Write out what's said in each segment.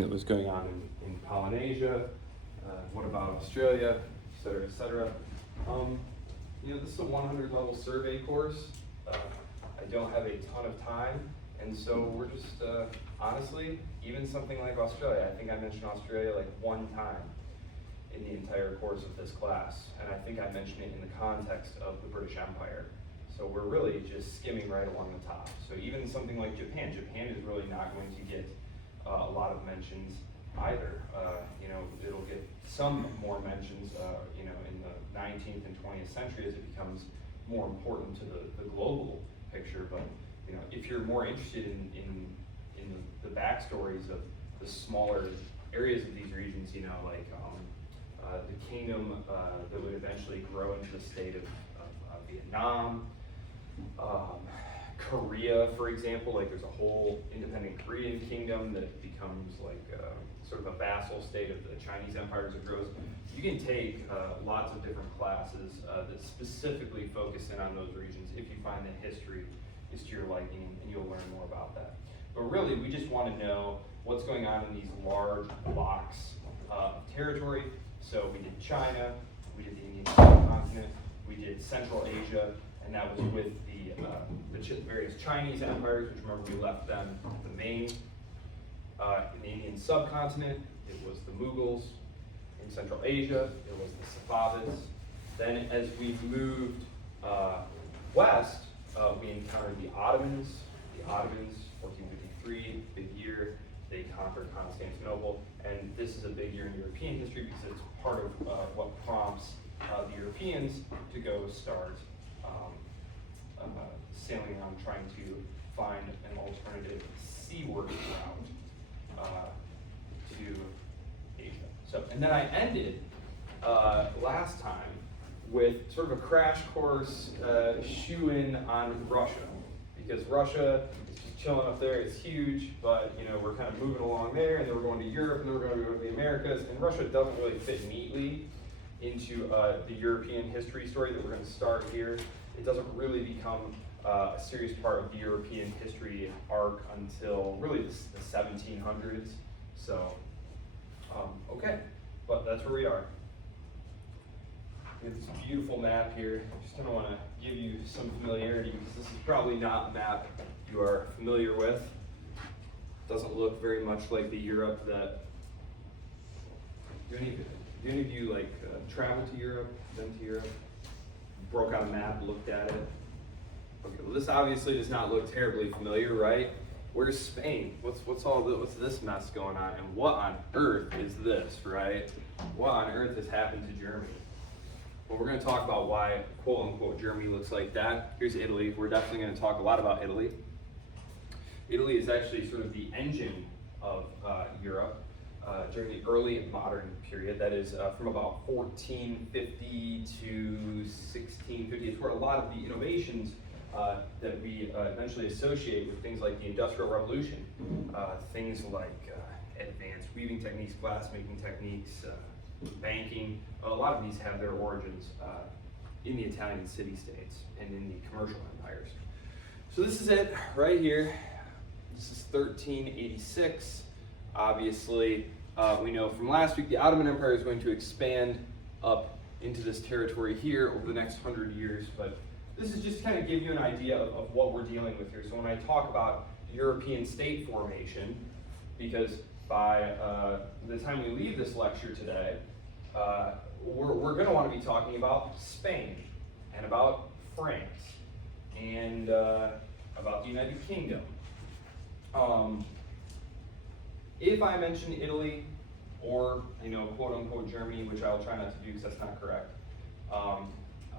that was going on in Polynesia, what about Australia, et cetera, et cetera. This is a 100 level survey course. I don't have a ton of time, and so we're just, honestly, even something like Australia, I think I mentioned Australia like one time in the entire course of this class, and I think I mentioned it in the context of the British Empire. So we're really just skimming right along the top. So even something like Japan, Japan is really not going to get a lot of mentions either. It'll get some more mentions, in the 19th and 20th century as it becomes more important to the global picture. But if you're more interested in the backstories of the smaller areas of these regions, like the kingdom that would eventually grow into the state of Vietnam, Korea, for example, like there's a whole independent Korean kingdom that becomes like sort of a vassal state of the Chinese empire as it grows. You can take lots of different classes that specifically focus in on those regions if you find that history is to your liking, and you'll learn more about that. But really, we just want to know what's going on in these large blocks of territory. So we did China, we did the Indian subcontinent, we did Central Asia, and that was with the various Chinese empires, which remember we left them the main. In the Indian subcontinent, it was the Mughals. In Central Asia, it was the Safavids. Then as we moved west, we encountered the Ottomans. The Ottomans, 1453, big year. They conquered Constantinople, and this is a big year in European history because it's part of what prompts the Europeans to go start sailing around trying to find an alternative seaward route to Asia. So, and then I ended last time with sort of a crash course shoe-in on Russia, because Russia is just chilling up there. It's huge, but we're kind of moving along there, and then we're going to Europe, and then we're going to go to the Americas, and Russia doesn't really fit neatly into the European history story that we're going to start here. It doesn't really become a serious part of the European history arc until really the 1700s. So, okay, but that's where we are. We have this beautiful map here. I just kind of want to give you some familiarity because this is probably not a map you are familiar with. It doesn't look very much like the Europe that. Do any of you traveled to Europe, been to Europe, broke out a map, looked at it? Okay, well this obviously does not look terribly familiar, right? Where's Spain? What's this mess going on? And what on earth is this, right? What on earth has happened to Germany? Well, we're going to talk about why, quote unquote, Germany looks like that. Here's Italy. We're definitely going to talk a lot about Italy. Italy is actually sort of the engine of Europe during the early modern period. That is from about 1450 to 1650. It's where a lot of the innovations that we eventually associate with things like the Industrial Revolution, things like advanced weaving techniques, glass-making techniques, banking. A lot of these have their origins in the Italian city-states and in the commercial empires. So this is it right here. This is 1386. Obviously, we know from last week the Ottoman Empire is going to expand up into this territory here over the next 100 years, but this is just kind of give you an idea of what we're dealing with here. So when I talk about European state formation, because by the time we leave this lecture today, we're going to want to be talking about Spain and about France and about the United Kingdom. If I mention Italy or quote unquote Germany, which I'll try not to do because that's not correct,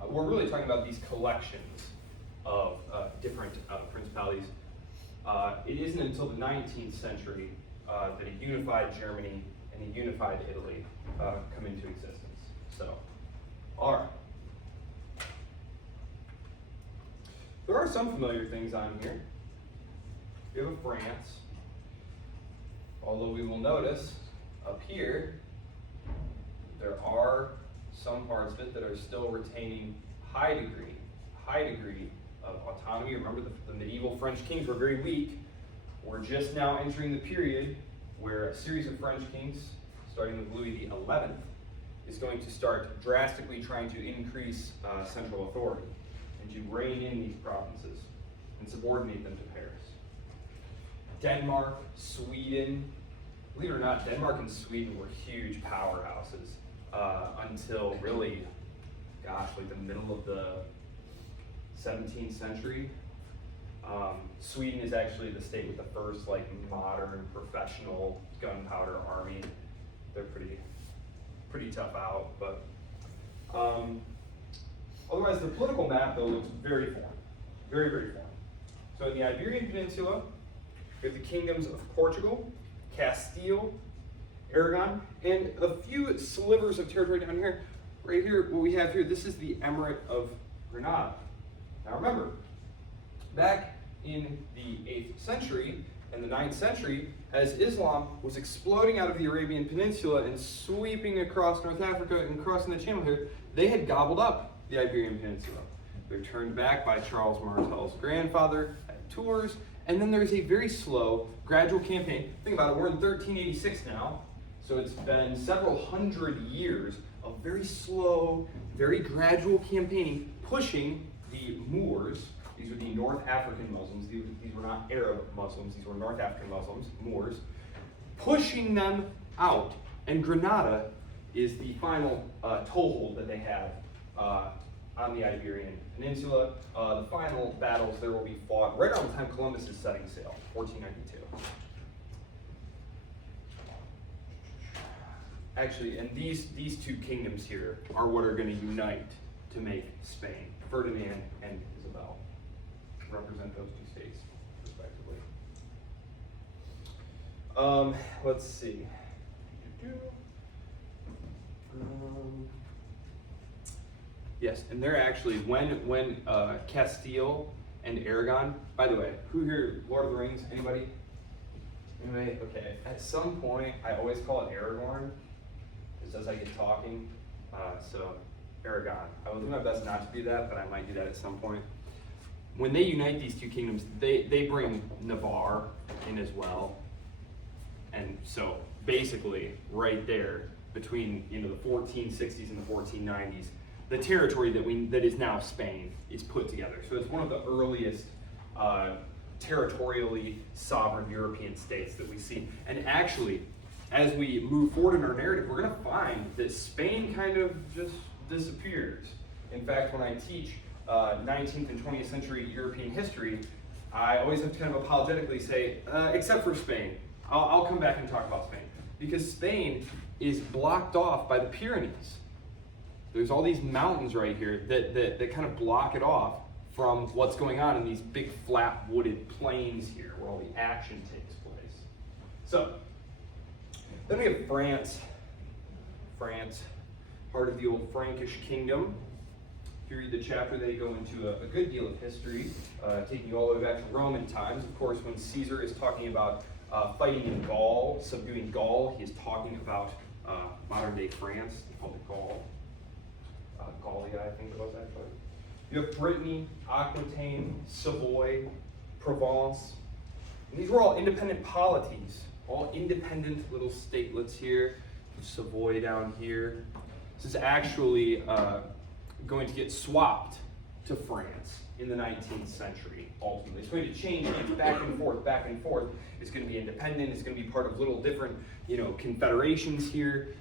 we're really talking about these collections of different principalities. It isn't until the 19th century that a unified Germany and a unified Italy come into existence. So, all right. There are some familiar things on here. We have a France, although we will notice up here there are some parts of it that are still retaining high degree of autonomy. Remember, the medieval French kings were very weak. We're just now entering the period where a series of French kings, starting with Louis XI, is going to start drastically trying to increase central authority and to rein in these provinces and subordinate them to Paris. Denmark, Sweden, believe it or not, Denmark and Sweden were huge powerhouses until really, gosh, like the middle of the 17th century. Sweden is actually the state with the first like modern professional gunpowder army. They're pretty tough out, but otherwise the political map though looks very foreign, very foreign. So in the Iberian Peninsula, we have the kingdoms of Portugal, Castile, Aragon, and a few slivers of territory down here. Right here, what we have here, this is the Emirate of Granada. Now remember, back in the 8th century and the 9th century, as Islam was exploding out of the Arabian Peninsula and sweeping across North Africa and crossing the channel here, they had gobbled up the Iberian Peninsula. They're turned back by Charles Martel's grandfather at Tours, and then there's a very slow, gradual campaign. Think about it, we're in 1386 now, so it's been several hundred years of very slow, very gradual campaigning, pushing the Moors. These were the North African Muslims. These were not Arab Muslims. These were North African Muslims, Moors, pushing them out. And Granada is the final toehold that they have on the Iberian Peninsula. The final battles there will be fought right around the time Columbus is setting sail, 1492. Actually, and these two kingdoms here are what are going to unite to make Spain. Ferdinand and Isabel represent those two states, respectively. Let's see. Yes, and they're actually, when Castile and Aragon, by the way, who here, Lord of the Rings, anybody? Anybody? Okay, at some point, I always call it Aragorn, just as I get talking, so Aragon. I will do my best not to do that, but I might do that at some point. When they unite these two kingdoms, they bring Navarre in as well. And so basically right there between the 1460s and the 1490s, the territory that is now Spain is put together. So it's one of the earliest territorially sovereign European states that we see. And actually, as we move forward in our narrative, we're going to find that Spain kind of just disappears. In fact, when I teach 19th and 20th century European history, I always have to kind of apologetically say, except for Spain. I'll come back and talk about Spain. Because Spain is blocked off by the Pyrenees. There's all these mountains right here that kind of block it off from what's going on in these big flat wooded plains here where all the action takes place. So, then we have France. France, part of the old Frankish kingdom. If you read the chapter, they go into a good deal of history, taking you all the way back to Roman times. Of course, when Caesar is talking about fighting in Gaul, subduing Gaul, he is talking about modern-day France. They called it Gaul. Gallia, I think it was actually. You have Brittany, Aquitaine, Savoy, Provence. And these were all independent polities, all independent little statelets here. Savoy down here. This is actually going to get swapped to France in the 19th century, ultimately. It's going to change back and forth, back and forth. It's going to be independent. It's going to be part of little different, confederations here.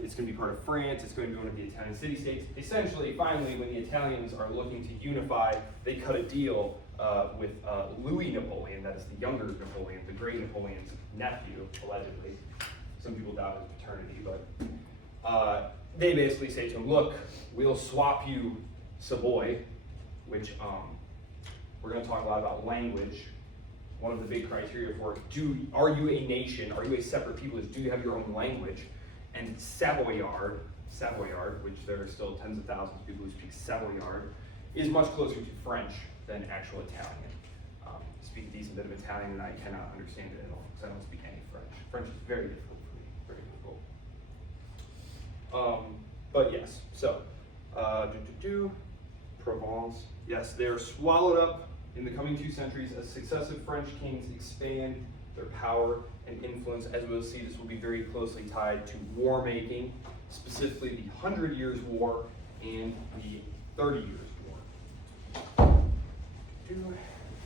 It's going to be part of France. It's going to be one of the Italian city-states. Essentially, finally, when the Italians are looking to unify, they cut a deal with Louis Napoleon, that is the younger Napoleon, the great Napoleon's nephew, allegedly. Some people doubt his paternity, but they basically say to him, look, we'll swap you Savoy, which we're going to talk a lot about language. One of the big criteria for are you a nation, are you a separate people, is do you have your own language? And Savoyard, which there are still tens of thousands of people who speak Savoyard, is much closer to French than actual Italian. I speak a decent bit of Italian and I cannot understand it at all because I don't speak any French. French is very difficult for me, very difficult. But yes, so, Provence. Yes, they are swallowed up in the coming 2 centuries as successive French kings expand their power and influence. As we'll see, this will be very closely tied to war making, specifically the 100 Years' War and the 30 Years' War.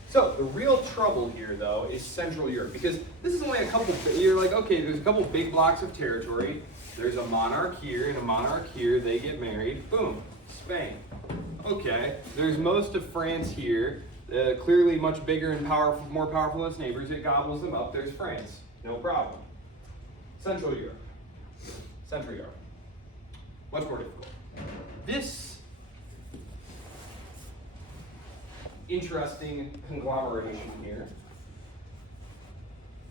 So the real trouble here, though, is Central Europe, because this is only a couple, you're like, okay, there's a couple big blocks of territory. There's a monarch here and a monarch here. They get married. Boom, Spain. Okay, there's most of France here. Clearly much bigger and powerful, more powerful than its neighbors. It gobbles them up. There's France. No problem. Central Europe. Central Europe. Much more difficult. This interesting conglomeration here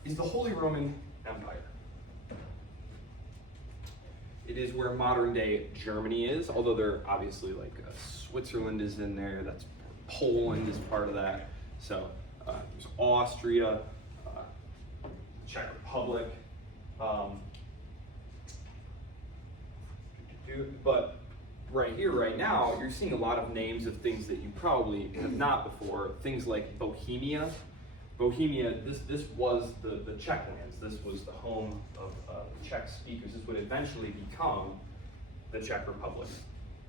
is the Holy Roman Empire. It is where modern day Germany is, although they're obviously like Switzerland is in there, that's Poland is part of that. So there's Austria, Czech Republic, but right here, right now, you're seeing a lot of names of things that you probably have not before. Things like Bohemia. Bohemia, this was the Czech lands. This was the home of the Czech speakers. This would eventually become the Czech Republic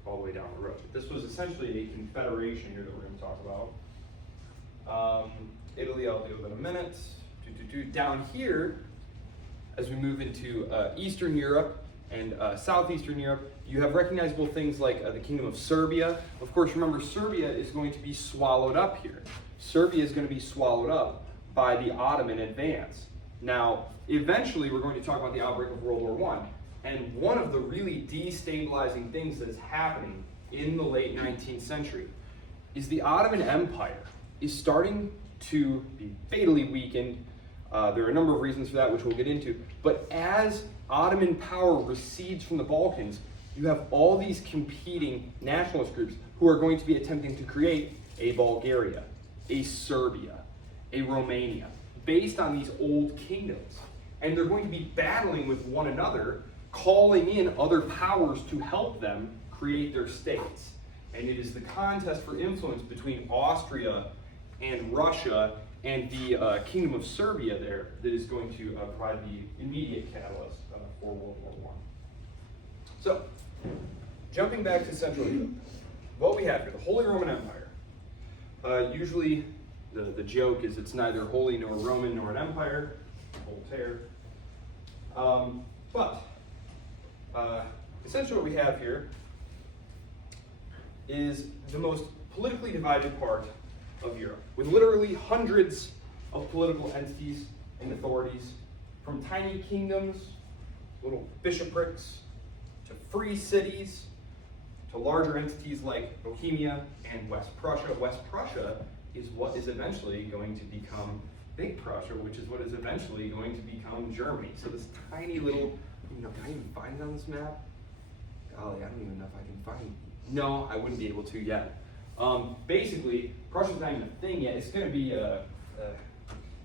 all the way down the road. This was essentially a confederation here that we're going to talk about. Italy, I'll deal with in a minute. Down here, as we move into Eastern Europe and Southeastern Europe, you have recognizable things like the Kingdom of Serbia. Of course, remember, Serbia is going to be swallowed up here. Serbia is going to be swallowed up by the Ottoman advance. Now, eventually, we're going to talk about the outbreak of World War I. And one of the really destabilizing things that is happening in the late 19th century is the Ottoman Empire is starting to be fatally weakened. There are a number of reasons for that, which we'll get into. But as Ottoman power recedes from the Balkans, you have all these competing nationalist groups who are going to be attempting to create a Bulgaria, a Serbia, a Romania, based on these old kingdoms. And they're going to be battling with one another, calling in other powers to help them create their states. And it is the contest for influence between Austria and Russia and the Kingdom of Serbia there that is going to provide the immediate catalyst for World War I. So, jumping back to Central Europe, what we have here, the Holy Roman Empire. Usually the joke is it's neither holy nor Roman nor an empire, Voltaire. But essentially what we have here is the most politically divided part of Europe, with literally hundreds of political entities and authorities, from tiny kingdoms, little bishoprics, to free cities, to larger entities like Bohemia and West Prussia. West Prussia is what is eventually going to become Big Prussia, which is what is eventually going to become Germany. So this tiny little, can I even find it on this map? Golly, I don't even know if I can find it. No, I wouldn't be able to yet. Basically, Prussia's not even a thing yet. It's going to be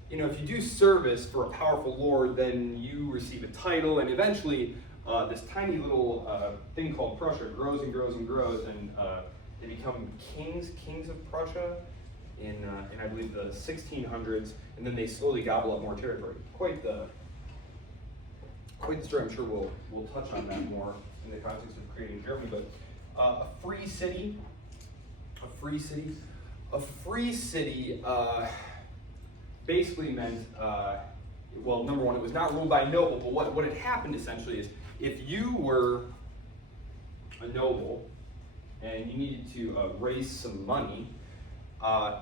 if you do service for a powerful lord, then you receive a title, and eventually this tiny little thing called Prussia grows and grows and grows, and they become kings of Prussia in I believe the 1600s, and then they slowly gobble up more territory. Quite the story. I'm sure we'll touch on that more in the context of creating Germany. But a free city basically meant, well, number one, it was not ruled by a noble, but what had happened essentially is if you were a noble and you needed to raise some money,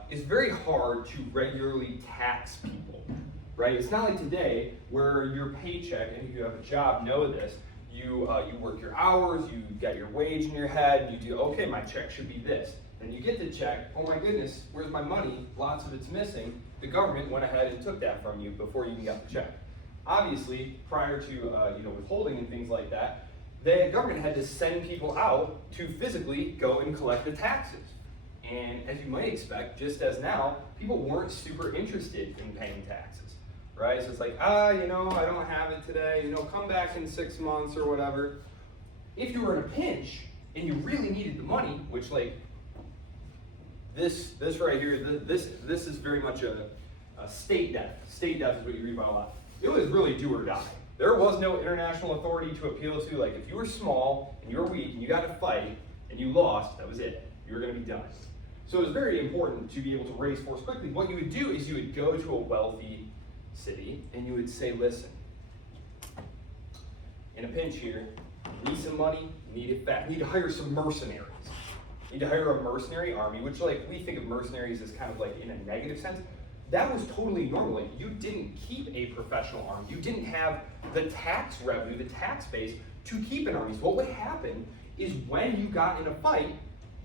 it's very hard to regularly tax people, right? It's not like today where your paycheck, and if you have a job, know this, you work your hours, you get your wage in your head, and you do, okay, my check should be this. And you get the check, oh my goodness, where's my money? Lots of it's missing. The government went ahead and took that from you before you even got the check. Obviously, prior to withholding and things like that, the government had to send people out to physically go and collect the taxes. And as you might expect, just as now, people weren't super interested in paying taxes, right? So it's like, I don't have it today, come back in 6 months or whatever. If you were in a pinch and you really needed the money, which this right here, this is very much a state debt. State debt is what you read about a lot. it was really do or die. There was no international authority to appeal to. Like, if you were small and you were weak and you got in a fight and you lost, that was it. You were going to be done. So it was very important to be able to raise force quickly. What you would do is you would go to a wealthy city and you would say, listen, in a pinch here, need some money, need it fast. Need to hire some mercenaries. Need to hire a mercenary army, which, like, we think of mercenaries as kind of like in a negative sense. That was totally normal. Like, you didn't keep a professional army. You didn't have the tax revenue, the tax base to keep an army. So what would happen is when you got in a fight,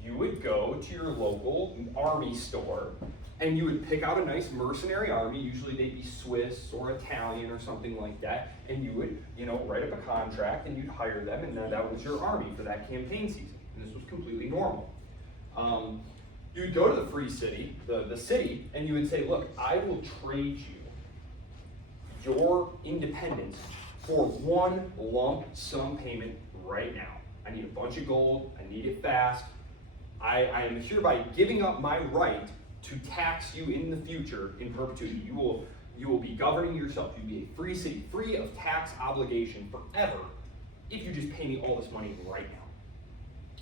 you would go to your local army store and you would pick out a nice mercenary army. Usually they'd be Swiss or Italian or something like that. And you would, write up a contract and you'd hire them, and then that was your army for that campaign season. And this was completely normal. You would go to the free city, the city, and you would say, look, I will trade you your independence for one lump sum payment right now. I need a bunch of gold, I need it fast. I am hereby giving up my right to tax you in the future in perpetuity. You will be governing yourself. You'll be a free city, free of tax obligation forever, if you just pay me all this money right now.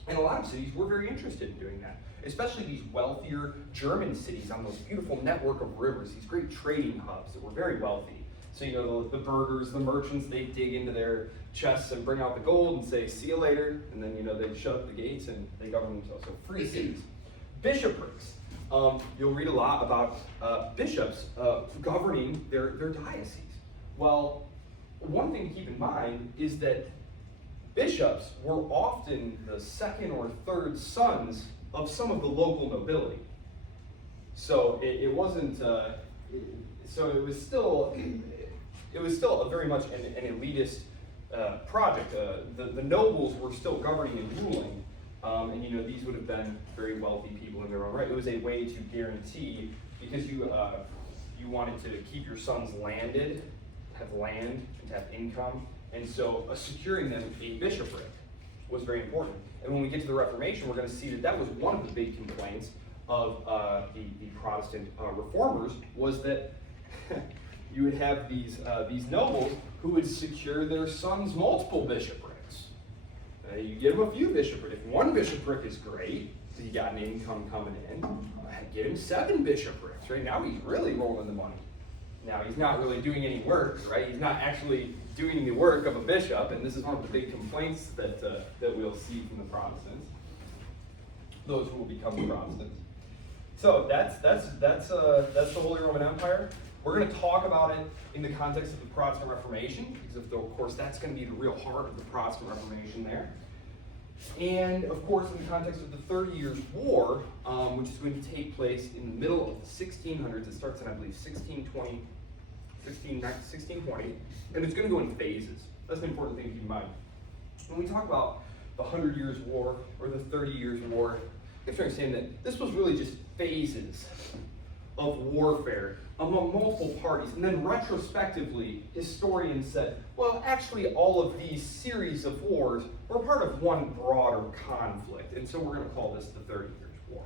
And a lot of cities were very interested in doing that, especially these wealthier German cities on those beautiful network of rivers, these great trading hubs that were very wealthy. So, the burghers, the merchants, they dig into their chests and bring out the gold and say, see you later. And then, they shut up the gates and they govern themselves. So free cities. Bishoprics. You'll read a lot about bishops governing their dioceses. Well, one thing to keep in mind is that bishops were often the second or third sons of some of the local nobility. So it wasn't, so it was still a very much an elitist project. The nobles were still governing and ruling, and these would have been very wealthy people in their own right. It was a way to guarantee, because you wanted to keep your sons landed, have land, and have income, and so securing them a bishopric was very important. And when we get to the Reformation, we're going to see that was one of the big complaints of the Protestant reformers, was that you would have these nobles who would secure their sons multiple bishoprics. You give them a few bishoprics. If one bishopric is great, so you got an income coming in, get him 7 bishoprics. Right now he's really rolling the money. Now he's not really doing any work, right? He's not actually doing the work of a bishop, and this is one of the big complaints that we'll see from the Protestants, those who will become the Protestants. So that's the Holy Roman Empire. We're going to talk about it in the context of the Protestant Reformation, because of course that's going to be the real heart of the Protestant Reformation there. And of course in the context of the 30 Years' War, which is going to take place in the middle of the 1600s. It starts in, I believe, 1620, and it's going to go in phases. That's an important thing to keep in mind. When we talk about the 100 Years' War or the 30 Years' War, you have to understand that this was really just phases of warfare among multiple parties. And then retrospectively, historians said, well, actually all of these series of wars were part of one broader conflict. And so we're going to call this the 30 Years' War.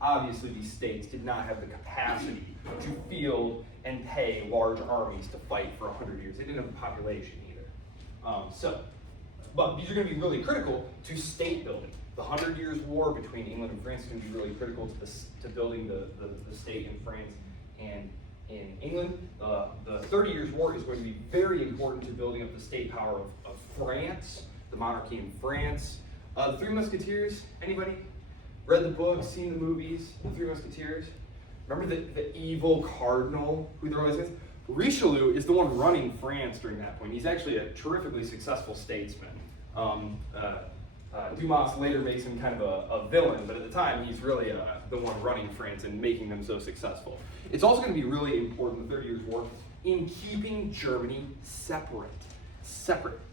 Obviously, these states did not have the capacity to field and pay large armies to fight for 100 years. They didn't have the population either. But these are going to be really critical to state building. The 100 Years' War between England and France is going to be really critical to building the state in France and in England. The 30 Years' War is going to be very important to building up the state power of France, the monarchy in France. The Three Musketeers, anybody? Read the books, seen the movies, The Three Musketeers? Remember the evil cardinal who they're always against? Richelieu is the one running France during that point. He's actually a terrifically successful statesman. Dumas later makes him kind of a villain, but at the time he's really the one running France and making them so successful. It's also going to be really important, the 30 Years' War, in keeping Germany separate.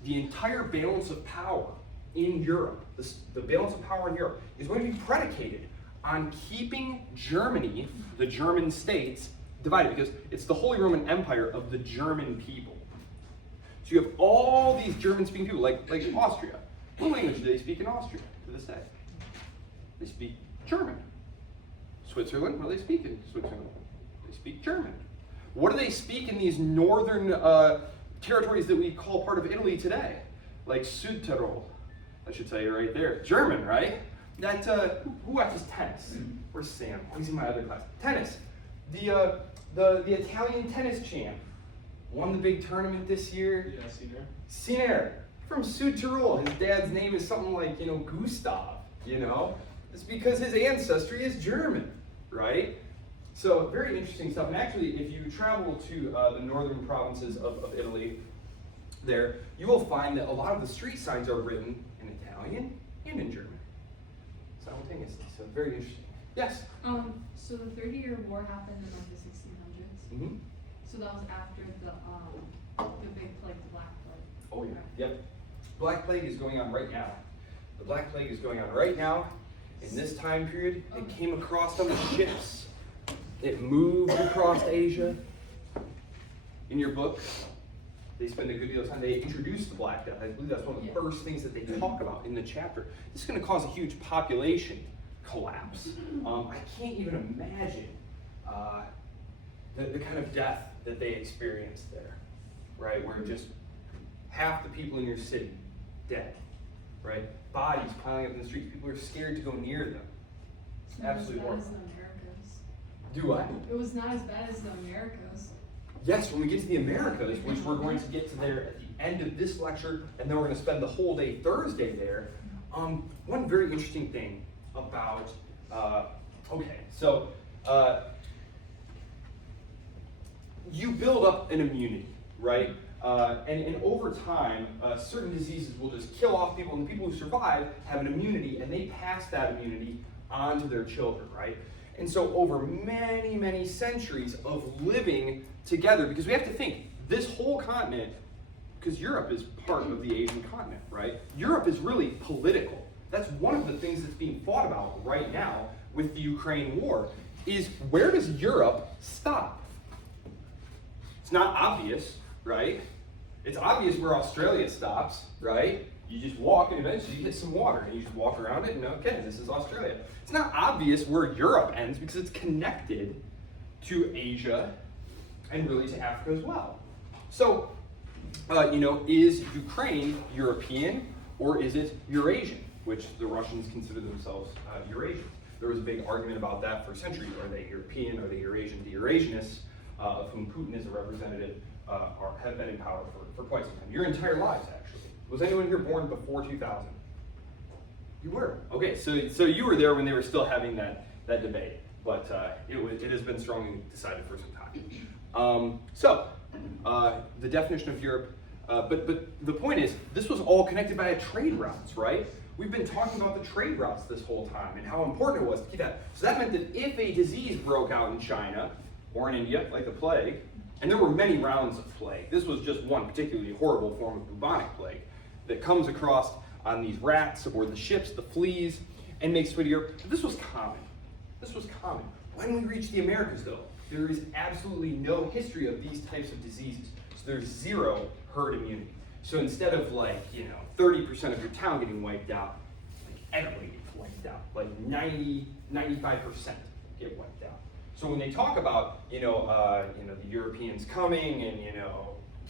The entire balance of power in Europe, the balance of power in Europe, is going to be predicated on keeping Germany, the German states, divided, because it's the Holy Roman Empire of the German people. So you have all these German-speaking people, like Austria. What language do they speak in Austria to this day? They speak German. Switzerland, what do they speak in Switzerland? They speak German. What do they speak in these northern territories that we call part of Italy today? Like Südtirol, I should tell you right there. German, right? That, who watches tennis? Where's Sam? Oh, he's in my other class. Tennis. The Italian tennis champ won the big tournament this year. Yeah, Sinner. Sinner from Südtirol. His dad's name is something like, Gustav, It's because his ancestry is German, right? So very interesting stuff. And actually, if you travel to the northern provinces of Italy, there, you will find that a lot of the street signs are written in Italian and in German simultaneously. So very interesting. Yes? So the 30-Year War happened in like the 1600s. Mm-hmm. So that was after the big plague, the Black Plague. Oh yeah. Yep. Black Plague is going on right now. The Black Plague is going on right now. In this time period, it came across on the ships. It moved across Asia. In your book, they spend a good deal of time. They introduce the Black Death. I believe that's one of the first things that they talk about in the chapter. This is going to cause a huge population collapse. I can't even imagine the kind of death that they experienced there, right? Where just half the people in your city dead, right? Bodies piling up in the streets. People are scared to go near them. Absolutely horrible. Do what? It was not as bad as the Americas. Yes, when we get to the Americas, which we're going to get to there at the end of this lecture, and then we're going to spend the whole day Thursday there. One very interesting thing about, you build up an immunity, right? And over time, certain diseases will just kill off people, and the people who survive have an immunity, and they pass that immunity on to their children, right? And so over many, many centuries of living together, because we have to think, this whole continent, because Europe is part of the Asian continent, right? Europe is really political. That's one of the things that's being fought about right now with the Ukraine war, is where does Europe stop? It's not obvious, right? It's obvious where Australia stops, right? You just walk and eventually you hit some water and you just walk around it and okay, this is Australia. It's not obvious where Europe ends because it's connected to Asia and really to Africa as well. So, is Ukraine European or is it Eurasian, which the Russians consider themselves Eurasians? There was a big argument about that for centuries. Are they European? Are they Eurasian? The Eurasianists, of whom Putin is a representative, have been in power for quite some time. Your entire lives, actually. Was anyone here born before 2000? You were. Okay, so you were there when they were still having that debate, but it has been strongly decided for some time. The definition of Europe, but the point is, this was all connected by trade routes, right? We've been talking about the trade routes this whole time and how important it was to keep that. So that meant that if a disease broke out in China or in India, like the plague, and there were many rounds of plague, this was just one particularly horrible form of bubonic plague that comes across on these rats aboard the ships, the fleas, and makes its way to Europe. This was common. This was common. When we reach the Americas, though, there is absolutely no history of these types of diseases. So there's zero herd immunity. So instead of 30% of your town getting wiped out, everybody gets wiped out. 95% get wiped out. So when they talk about the Europeans coming and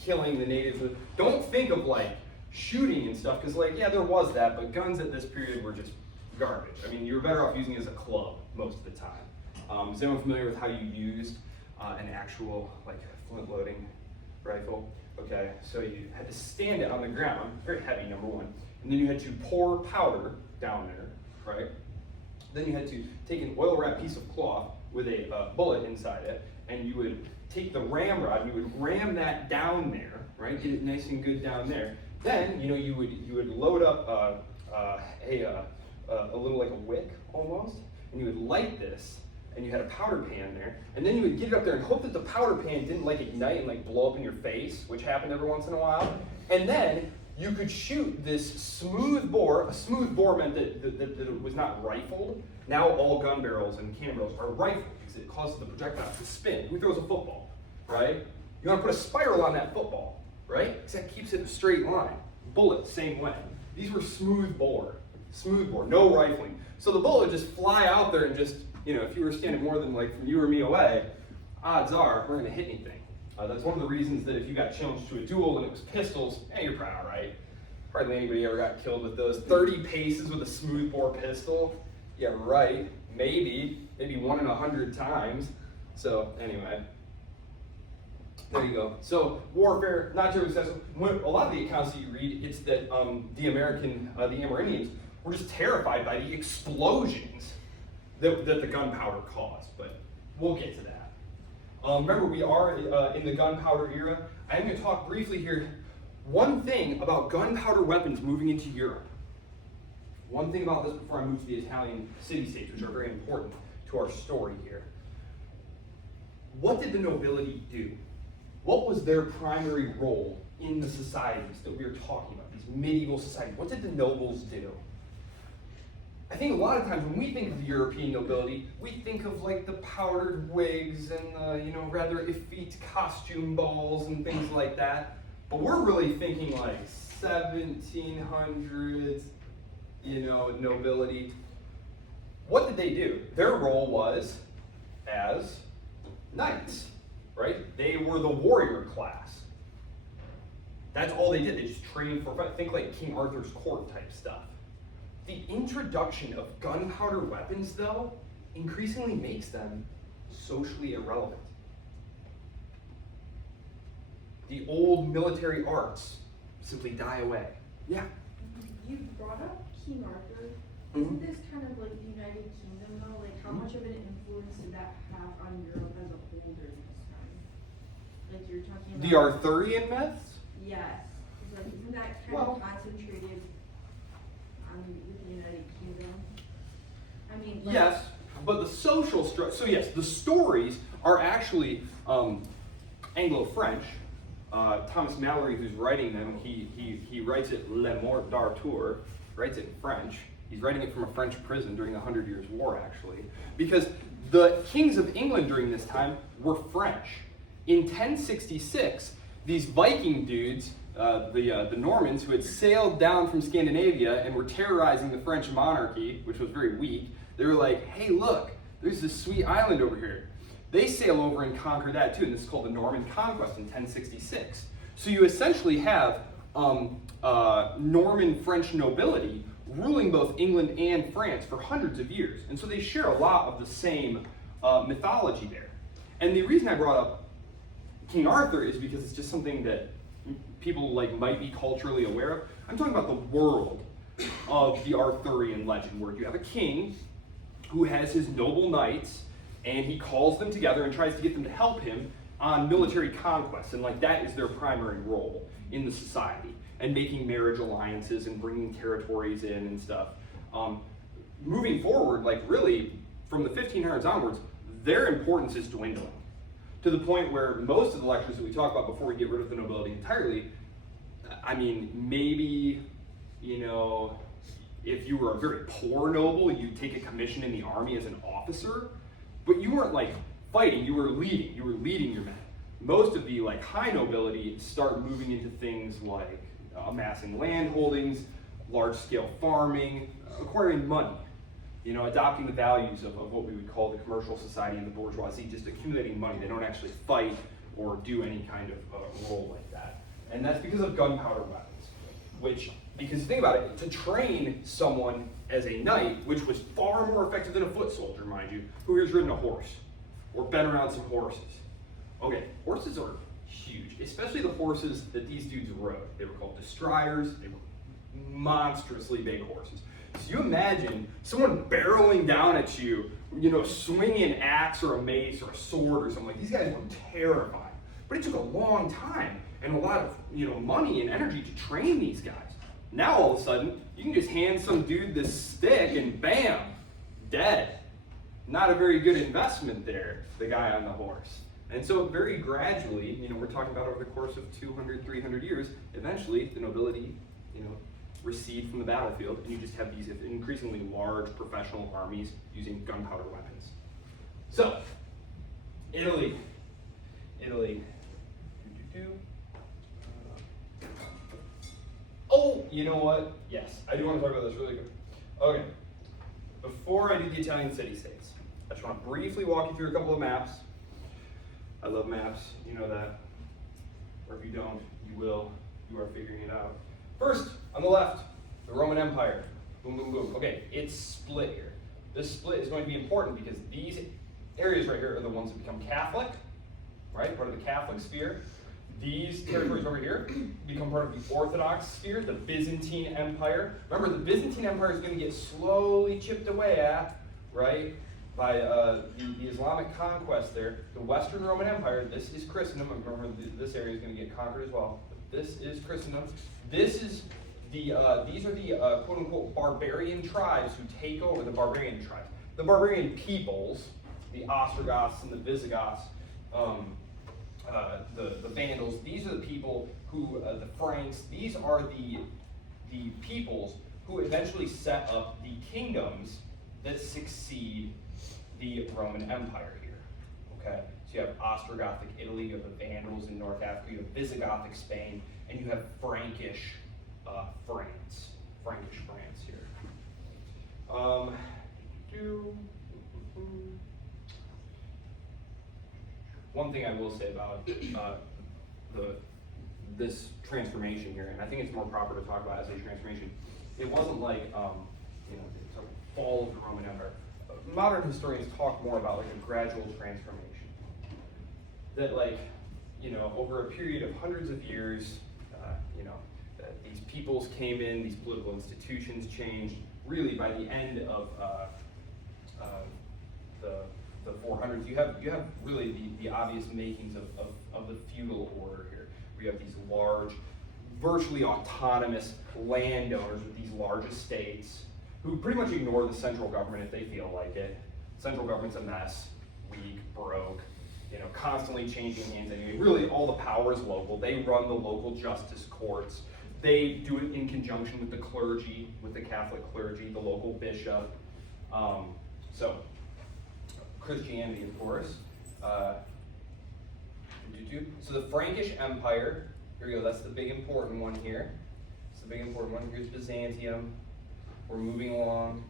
killing the natives, don't think of shooting and stuff, because there was that, but guns at this period were just garbage. I mean, you were better off using it as a club most of the time. Is anyone familiar with how you used an actual flint loading rifle? Okay, so you had to stand it on the ground, very heavy, number one, and then you had to pour powder down there, right? Then you had to take an oil wrapped piece of cloth with a bullet inside it, and you would take the ramrod and you would ram that down there, right? Get it nice and good down there. Then you would load up a little like a wick almost, and you would light this, and you had a powder pan there, and then you would get it up there and hope that the powder pan didn't ignite and blow up in your face, which happened every once in a while. And then you could shoot this smooth bore. A smooth bore meant that it was not rifled. Now all gun barrels and cannon barrels are rifled because it causes the projectile to spin. Who throws a football, right? You want to put a spiral on that football, right? Because that keeps it in a straight line. Bullets, same way. These were smooth bore, no rifling. So the bullet would just fly out there and just, if you were standing more than from you or me away, odds are we're going to hit anything. That's one of the reasons that if you got challenged to a duel and it was pistols, you're probably all right. Hardly anybody ever got killed with those. 30 paces with a smoothbore pistol, yeah, right. Maybe 1 in 100 times. So anyway, there you go. So warfare, not terribly successful. A lot of the accounts that you read, it's that the Amerindians were just terrified by the explosions that the gunpowder caused. But we'll get to that. Remember, we are in the gunpowder era. I'm going to talk briefly here. One thing about gunpowder weapons moving into Europe. One thing about this before I move to the Italian city-states, which are very important to our story here. What did the nobility do? What was their primary role in the societies that we are talking about, these medieval societies? What did the nobles do? I think a lot of times when we think of the European nobility, we think of like the powdered wigs and the, rather effete costume balls and things like that. But we're really thinking like 1700s, nobility. What did they do? Their role was as knights, right? They were the warrior class. That's all they did. They just trained for fight. Think like King Arthur's court type stuff. The introduction of gunpowder weapons, though, increasingly makes them socially irrelevant. The old military arts simply die away. Yeah. You brought up King Arthur. Mhm. Isn't this kind of like the United Kingdom though? Like how much of an influence did that have on Europe as a whole during this time? Like you're talking about The Arthurian myths? Yes. It's like isn't that kind Well- of concentrated on with the United Kingdom? I mean like, Yes, but the social structure. So yes, the stories are actually Anglo-French. Thomas Mallory, who's writing them, he writes it Le Mort d'Arthur, writes it in French. He's writing it from a French prison during the 100 Years' War, actually, because the kings of England during this time were French. In 1066, these Viking dudes, the Normans, who had sailed down from Scandinavia and were terrorizing the French monarchy, which was very weak, they were like, hey, look, there's this sweet island over here. They sail over and conquer that too, and this is called the Norman Conquest in 1066. So you essentially have Norman French nobility ruling both England and France for hundreds of years. And so they share a lot of the same mythology there. And the reason I brought up King Arthur is because it's just something that people might be culturally aware of. I'm talking about the world of the Arthurian legend, where you have a king who has his noble knights, and he calls them together and tries to get them to help him on military conquest. And that is their primary role in the society, and making marriage alliances and bringing territories in and stuff. Moving forward, really from the 1500s onwards, their importance is dwindling to the point where most of the lectures that we talk about before we get rid of the nobility entirely, I mean, maybe, if you were a very poor noble, you'd take a commission in the army as an officer, but you weren't fighting, you were leading your men. Most of the high nobility start moving into things like amassing land holdings, large-scale farming, acquiring money, adopting the values of what we would call the commercial society and the bourgeoisie, just accumulating money. They don't actually fight or do any kind of role like that. And that's because of gunpowder weapons, because think about it, to train someone as a knight, which was far more effective than a foot soldier, mind you, who has ridden a horse or been around some horses. Okay, horses are huge, especially the horses that these dudes rode. They were called destriers. They were monstrously big horses. So you imagine someone barreling down at you, swinging an axe or a mace or a sword or something. These guys were terrifying. But it took a long time and a lot of money and energy to train these guys. Now all of a sudden, you can just hand some dude this stick and bam, dead. Not a very good investment there, the guy on the horse. And so very gradually, we're talking about over the course of 200, 300 years, eventually the nobility, recede from the battlefield, and you just have these increasingly large professional armies using gunpowder weapons. So, Italy. Oh, you know what? Yes, I do want to talk about this really quick. Okay, before I do the Italian city-states, I just want to briefly walk you through a couple of maps. I love maps, you know that. Or if you don't, you will. You are figuring it out. First, on the left, the Roman Empire. Boom, boom, boom. Okay, it's split here. This split is going to be important because these areas right here are the ones that become Catholic, right? Part of the Catholic sphere. These territories over here become part of the Orthodox sphere, the Byzantine Empire. Remember, the Byzantine Empire is going to get slowly chipped away at, right, by the Islamic conquest there. The Western Roman Empire, this is Christendom. Remember, this area is going to get conquered as well. But this is Christendom. This is these are the quote-unquote barbarian tribes who take over the barbarian tribes. The barbarian peoples, the Ostrogoths and the Visigoths, the Vandals, these are the people who, the Franks, these are the peoples who eventually set up the kingdoms that succeed the Roman Empire here, okay? So you have Ostrogothic Italy, you have the Vandals in North Africa, you have Visigothic Spain, and you have Frankish France here. One thing I will say about this transformation here, and I think it's more proper to talk about as a transformation, it wasn't like it's a fall of the Roman Empire. Modern historians talk more about like a gradual transformation. That over a period of hundreds of years, these peoples came in, these political institutions changed. Really, by the end of the 400s, you have really the obvious makings of the feudal order here. We have these large, virtually autonomous landowners with these large estates who pretty much ignore the central government if they feel like it. Central government's a mess, weak, broke, constantly changing hands anyway. Really, all the power is local. They run the local justice courts. They do it in conjunction with the clergy, with the Catholic clergy, the local bishop. So, Christianity, of course. So the Frankish Empire, here we go, that's the big important one here. It's the big important one. Here's Byzantium. We're moving along.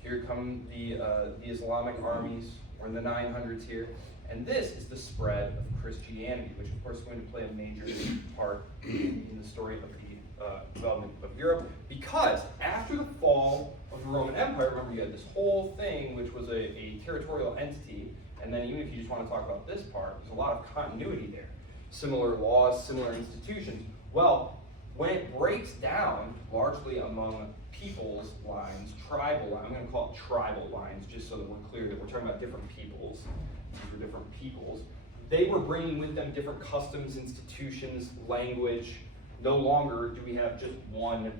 Here come the Islamic armies. We're in the 900s here. And this is the spread of Christianity, which of course is going to play a major part in the story of the development of Europe, because after the fall of the Roman Empire, remember you had this whole thing which was a territorial entity, and then even if you just want to talk about this part, there's a lot of continuity there. Similar laws, similar institutions. Well, when it breaks down largely among peoples lines, tribal lines, I'm going to call it tribal lines, just so that we're clear that we're talking about different peoples. These were different peoples. They were bringing with them different customs, institutions, language. No longer do we have just one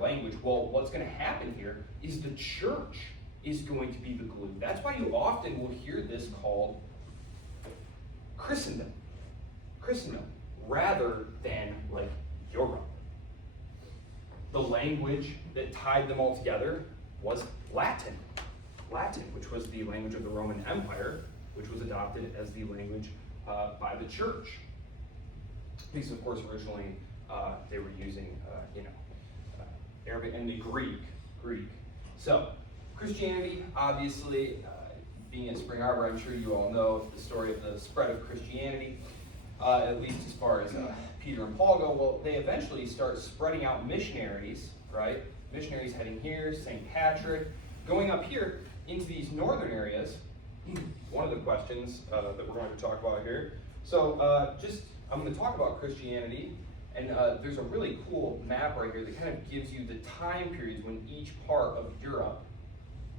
language. Well, what's going to happen here is the church is going to be the glue. That's why you often will hear this called Christendom, rather than like Europe. The language that tied them all together was Latin, which was the language of the Roman Empire, which was adopted as the language by the church. Because, of course, originally they were using, Arabic and the Greek. So, Christianity, obviously, being at Spring Arbor, I'm sure you all know the story of the spread of Christianity, at least as far as Peter and Paul go. Well, they eventually start spreading out missionaries, right? Missionaries heading here, St. Patrick, going up here into these northern areas. One of the questions that we're going to talk about here. So, I'm going to talk about Christianity. And there's a really cool map right here that kind of gives you the time periods when each part of Europe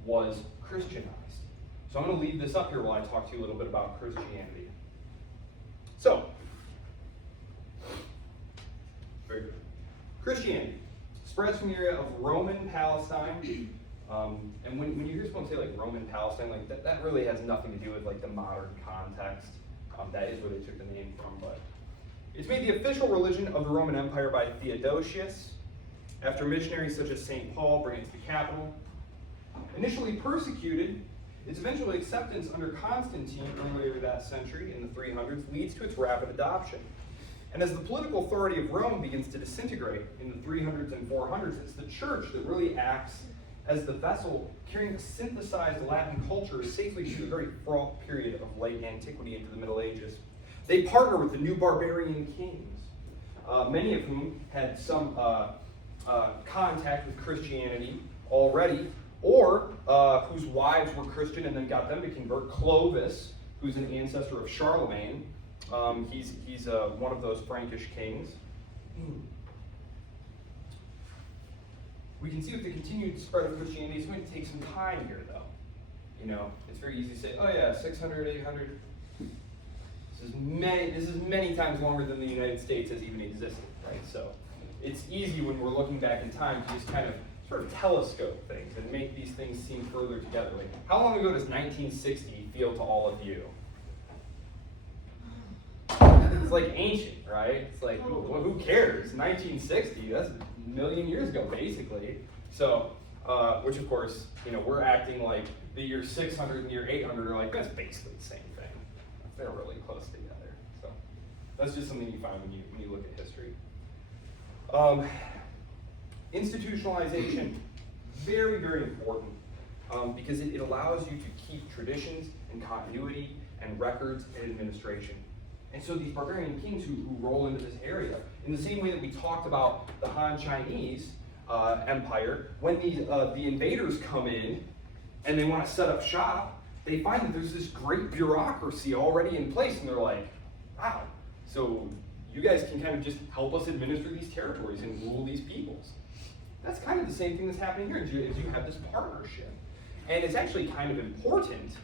was Christianized. So I'm going to leave this up here while I talk to you a little bit about Christianity. So, very good. Christianity spreads from the area of Roman Palestine. And when you hear someone say like Roman Palestine, like that really has nothing to do with like the modern context. That is where they took the name from, but it's made the official religion of the Roman Empire by Theodosius, after missionaries such as St. Paul bring it to the capital. Initially persecuted, its eventual acceptance under Constantine earlier that century in the 300s leads to its rapid adoption. And as the political authority of Rome begins to disintegrate in the 300s and 400s, it's the church that really acts as the vessel carrying synthesized Latin culture safely through a very fraught period of late antiquity into the Middle Ages. They partner with the new barbarian kings, many of whom had some contact with Christianity already, or whose wives were Christian and then got them to convert. Clovis, who's an ancestor of Charlemagne, he's one of those Frankish kings. We can see with the continued spread of Christianity, it's going to take some time here, though. You know, it's very easy to say, oh yeah, 600, 800. This is many times longer than the United States has even existed, right? So it's easy when we're looking back in time to just kind of sort of telescope things and make these things seem further together. Like, how long ago does 1960 feel to all of you? It's like ancient, right? It's like, who cares? 1960, that's a million years ago, basically. So, which of course, you know, we're acting like the year 600 and the year 800 are like, that's basically the same thing. They're really close together. So, that's just something you find when you look at history. Institutionalization, very, very important, because it allows you to keep traditions and continuity and records and administration. And so these barbarian kings who roll into this area, in the same way that we talked about the Han Chinese Empire, when the invaders come in and they want to set up shop, they find that there's this great bureaucracy already in place, and they're like, wow, so you guys can kind of just help us administer these territories and rule these peoples. That's kind of the same thing that's happening here, is you have this partnership. And it's actually kind of important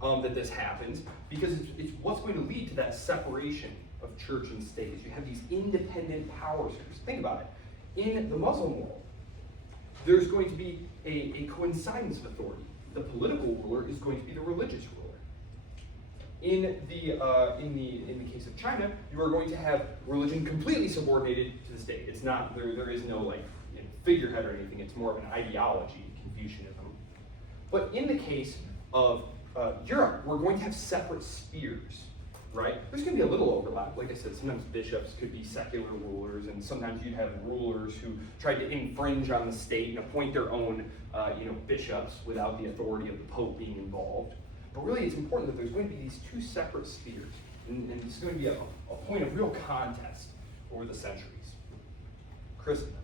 that this happens, because it's what's going to lead to that separation of church and state. You have these independent power centers. Think about it. In the Muslim world, there's going to be a coincidence of authority. The political ruler is going to be the religious ruler. In the case of China, you are going to have religion completely subordinated to the state. It's not there is no like figurehead or anything. It's more of an ideology, Confucianism. But in the case of Europe, we're going to have separate spheres, right? There's going to be a little overlap. Like I said, sometimes bishops could be secular rulers, and sometimes you'd have rulers who tried to infringe on the state and appoint their own, bishops without the authority of the Pope being involved. But really, it's important that there's going to be these two separate spheres, and it's going to be a point of real contest over the centuries. Christendom.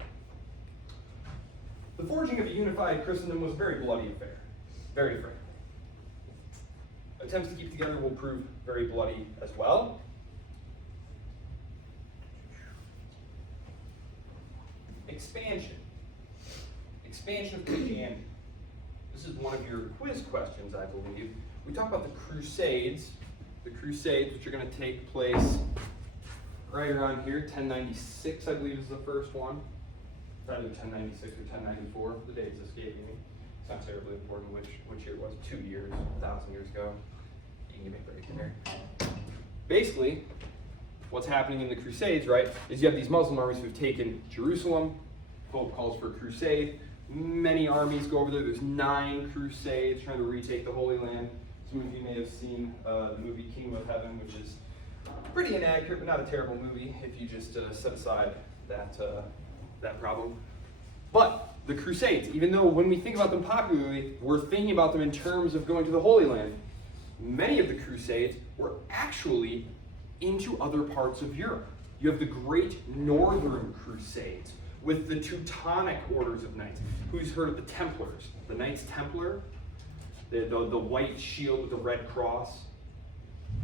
The forging of a unified Christendom was a very bloody affair, very frankly. Attempts to keep together will prove very bloody as well. Expansion of Christianity. This is one of your quiz questions, I believe. We talk about the Crusades, which are going to take place right around here. 1096, I believe, is the first one. It's either 1096 or 1094. The date's escaping me. It's not terribly important which year it was. 2 years, 1,000 years ago. You can give me a break there. Basically, what's happening in the Crusades, right, is you have these Muslim armies who've taken Jerusalem. Pope calls for a crusade. Many armies go over there. There's 9 crusades trying to retake the Holy Land. Some of you may have seen the movie Kingdom of Heaven, which is pretty inaccurate, but not a terrible movie if you just set aside that problem. But the Crusades, even though when we think about them popularly, we're thinking about them in terms of going to the Holy Land, many of the Crusades were actually into other parts of Europe. You have the Great Northern Crusades with the Teutonic orders of knights. Who's heard of the Templars? The Knights Templar, the white shield with the red cross.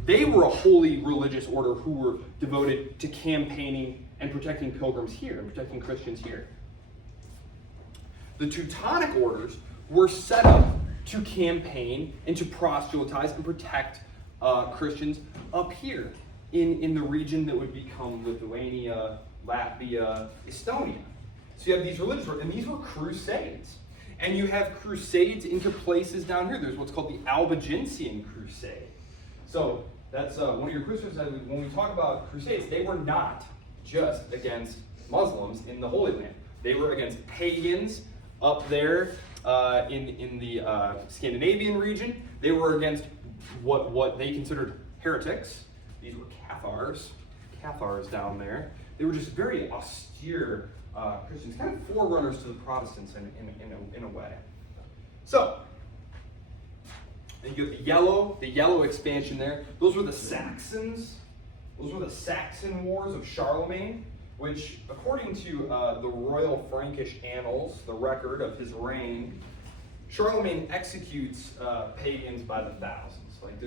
They were a holy religious order who were devoted to campaigning and protecting pilgrims here and protecting Christians here. The Teutonic orders were set up to campaign and to proselytize and protect Christians up here in the region that would become Lithuania, Latvia, Estonia. So you have these religious orders, and these were crusades. And you have crusades into places down here. There's what's called the Albigensian Crusade. So that's one of your crusades. When we talk about crusades, they were not just against Muslims in the Holy Land. They were against pagans up there in the Scandinavian region. They were against what they considered heretics. These were Cathars down there. They were just very austere Christians, kind of forerunners to the Protestants in a way. So, and you have the yellow expansion there. Those were the Saxons. Those were the Saxon Wars of Charlemagne, which, according to the Royal Frankish Annals, the record of his reign, Charlemagne executes pagans by the thousands. Like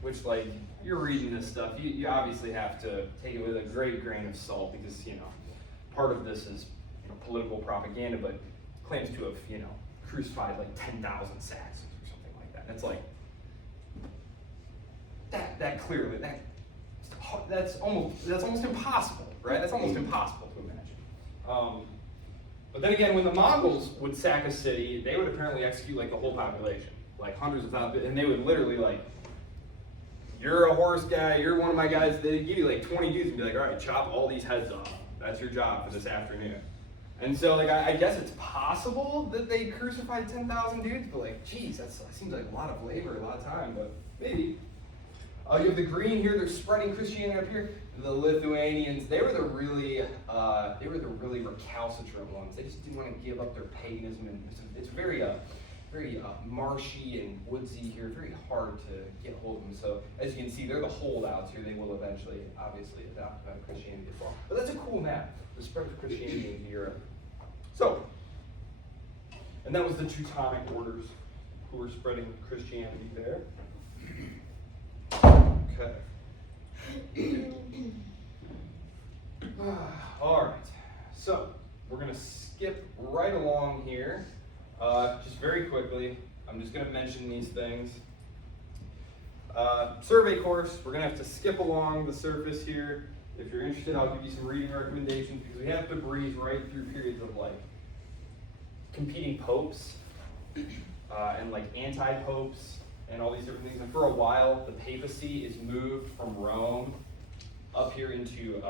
which you're reading this stuff, you obviously have to take it with a great grain of salt because part of this is political propaganda, but claims to have crucified 10,000 Saxons or something like that. And it's like that clearly that's almost impossible, right? That's almost impossible to imagine. But then again, when the Mongols would sack a city, they would apparently execute the whole population, hundreds of thousands, and they would literally you're a horse guy, you're one of my guys. They give you 20 dudes and be like, all right, chop all these heads off. That's your job for this afternoon. And so I guess it's possible that they crucified 10,000 dudes, but geez, that seems like a lot of labor, a lot of time, but maybe. You have the green here, they're spreading Christianity up here. The Lithuanians, they were the really recalcitrant ones. They just didn't want to give up their paganism, and it's very marshy and woodsy here, very hard to get hold of them. So as you can see, they're the holdouts here. They will eventually, obviously, adopt Christianity as well. But that's a cool map, the spread of Christianity into Europe. So, and that was the Teutonic orders who were spreading Christianity there. Okay. All right. So we're going to skip right along here. Just very quickly, I'm just going to mention these things. Survey course, we're going to have to skip along the surface here. If you're interested, I'll give you some reading recommendations because we have to breeze right through periods of competing popes and anti-popes and all these different things. And for a while, the papacy is moved from Rome up here into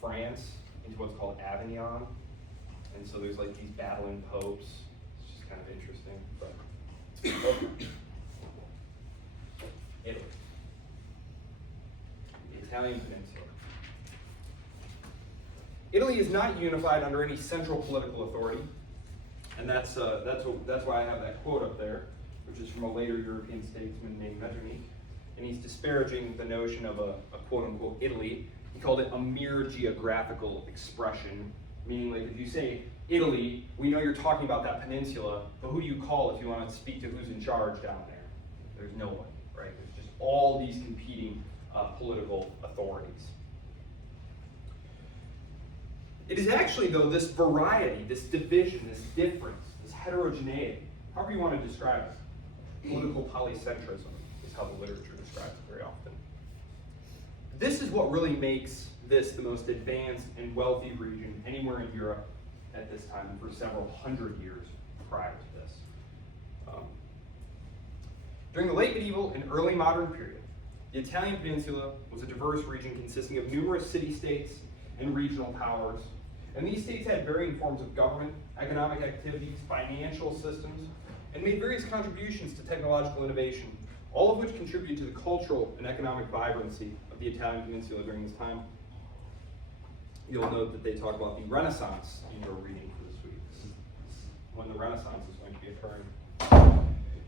France, into what's called Avignon. And so there's these battling popes. It's just kind of interesting, but it's Italy. The Italian peninsula. Italy is not unified under any central political authority, and that's why I have that quote up there, which is from a later European statesman named Metternich, and he's disparaging the notion of a quote-unquote Italy. He called it a mere geographical expression, meaning if you say Italy, we know you're talking about that peninsula, but who do you call if you want to speak to who's in charge down there? There's no one, right? There's just all these competing political authorities. It is actually, though, this variety, this division, this difference, this heterogeneity, however you want to describe it, political polycentrism is how the literature describes it very often. This is what really makes this the most advanced and wealthy region anywhere in Europe at this time, and for several hundred years prior to this. During the late medieval and early modern period, the Italian peninsula was a diverse region consisting of numerous city-states and regional powers. And these states had varying forms of government, economic activities, financial systems, and made various contributions to technological innovation, all of which contribute to the cultural and economic vibrancy of the Italian peninsula during this time. You'll note that they talk about the Renaissance in your reading for this week. This is when the Renaissance is going to be occurring.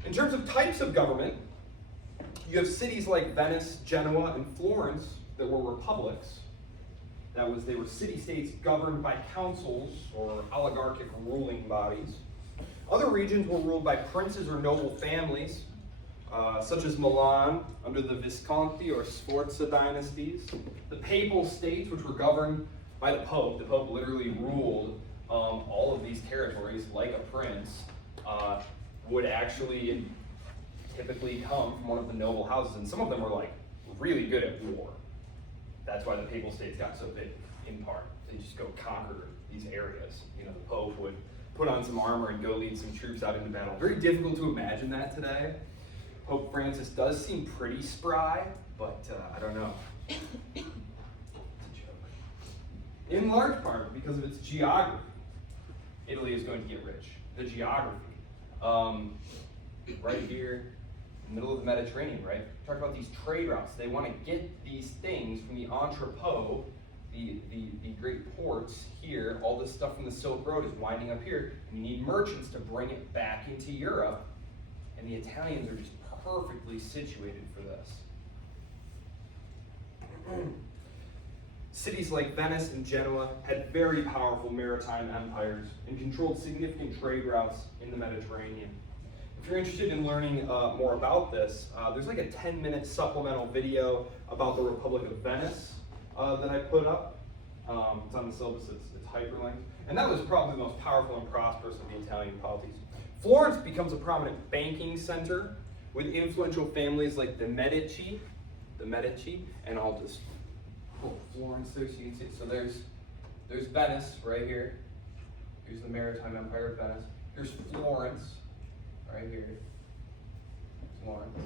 In terms of types of government, you have cities like Venice, Genoa, and Florence that were republics. They were city-states governed by councils or oligarchic ruling bodies. Other regions were ruled by princes or noble families, such as Milan under the Visconti or Sforza dynasties. The papal states, which were governed by the Pope. The Pope literally ruled all of these territories like a prince, would actually typically come from one of the noble houses, and some of them were really good at war. That's why the papal states got so big, in part. They just go conquer these areas. The Pope would put on some armor and go lead some troops out into battle. Very difficult to imagine that today. Pope Francis does seem pretty spry, but I don't know. It's a joke. In large part because of its geography, Italy is going to get rich. The geography. Right here, in the middle of the Mediterranean, right? Talk about these trade routes. They want to get these things from the entrepot, the great ports here, all this stuff from the Silk Road is winding up here, and you need merchants to bring it back into Europe, and the Italians are just perfectly situated for this. Cities like Venice and Genoa had very powerful maritime empires and controlled significant trade routes in the Mediterranean. If you're interested in learning more about this, there's like a 10-minute supplemental video about the Republic of Venice that I put up. It's on the syllabus, it's hyperlinked. And that was probably the most powerful and prosperous of the Italian polities. Florence becomes a prominent banking center with influential families like the Medici, and I'll just pull Florence there so you can see it. So there's Venice right here. Here's the maritime empire of Venice. Here's Florence right here. Florence.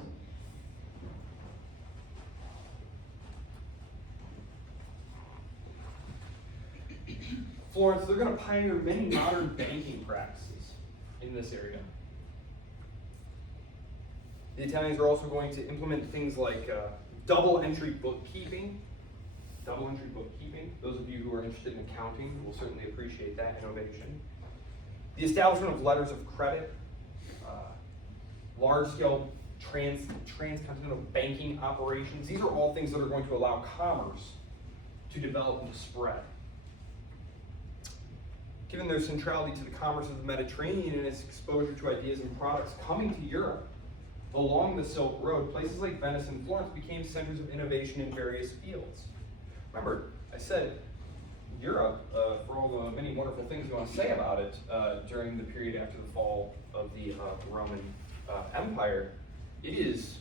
Florence, they're going to pioneer many modern banking practices in this area. The Italians are also going to implement things like double entry bookkeeping. Those of you who are interested in accounting will certainly appreciate that innovation. The establishment of letters of credit, large-scale transcontinental banking operations. These are all things that are going to allow commerce to develop and to spread. Given their centrality to the commerce of the Mediterranean and its exposure to ideas and products coming to Europe along the Silk Road, places like Venice and Florence became centers of innovation in various fields. Remember, I said Europe, for all the many wonderful things you want to say about it, during the period after the fall of the Roman Empire, it is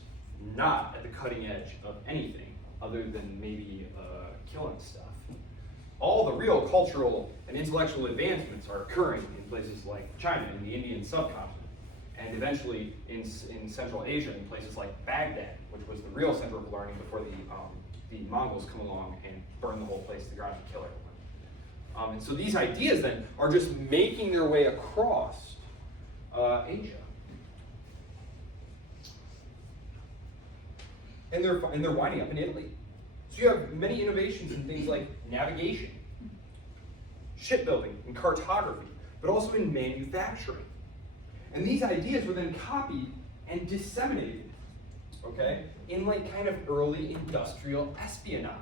not at the cutting edge of anything other than maybe killing stuff. All the real cultural and intellectual advancements are occurring in places like China, in the Indian subcontinent, and eventually in Central Asia, in places like Baghdad, which was the real center of learning before the Mongols come along and burn the whole place to the ground and kill everyone. And so these ideas then are just making their way across Asia. And they're winding up in Italy. So you have many innovations in things like navigation, shipbuilding, and cartography, but also in manufacturing. And these ideas were then copied and disseminated, okay, in like kind of early industrial espionage,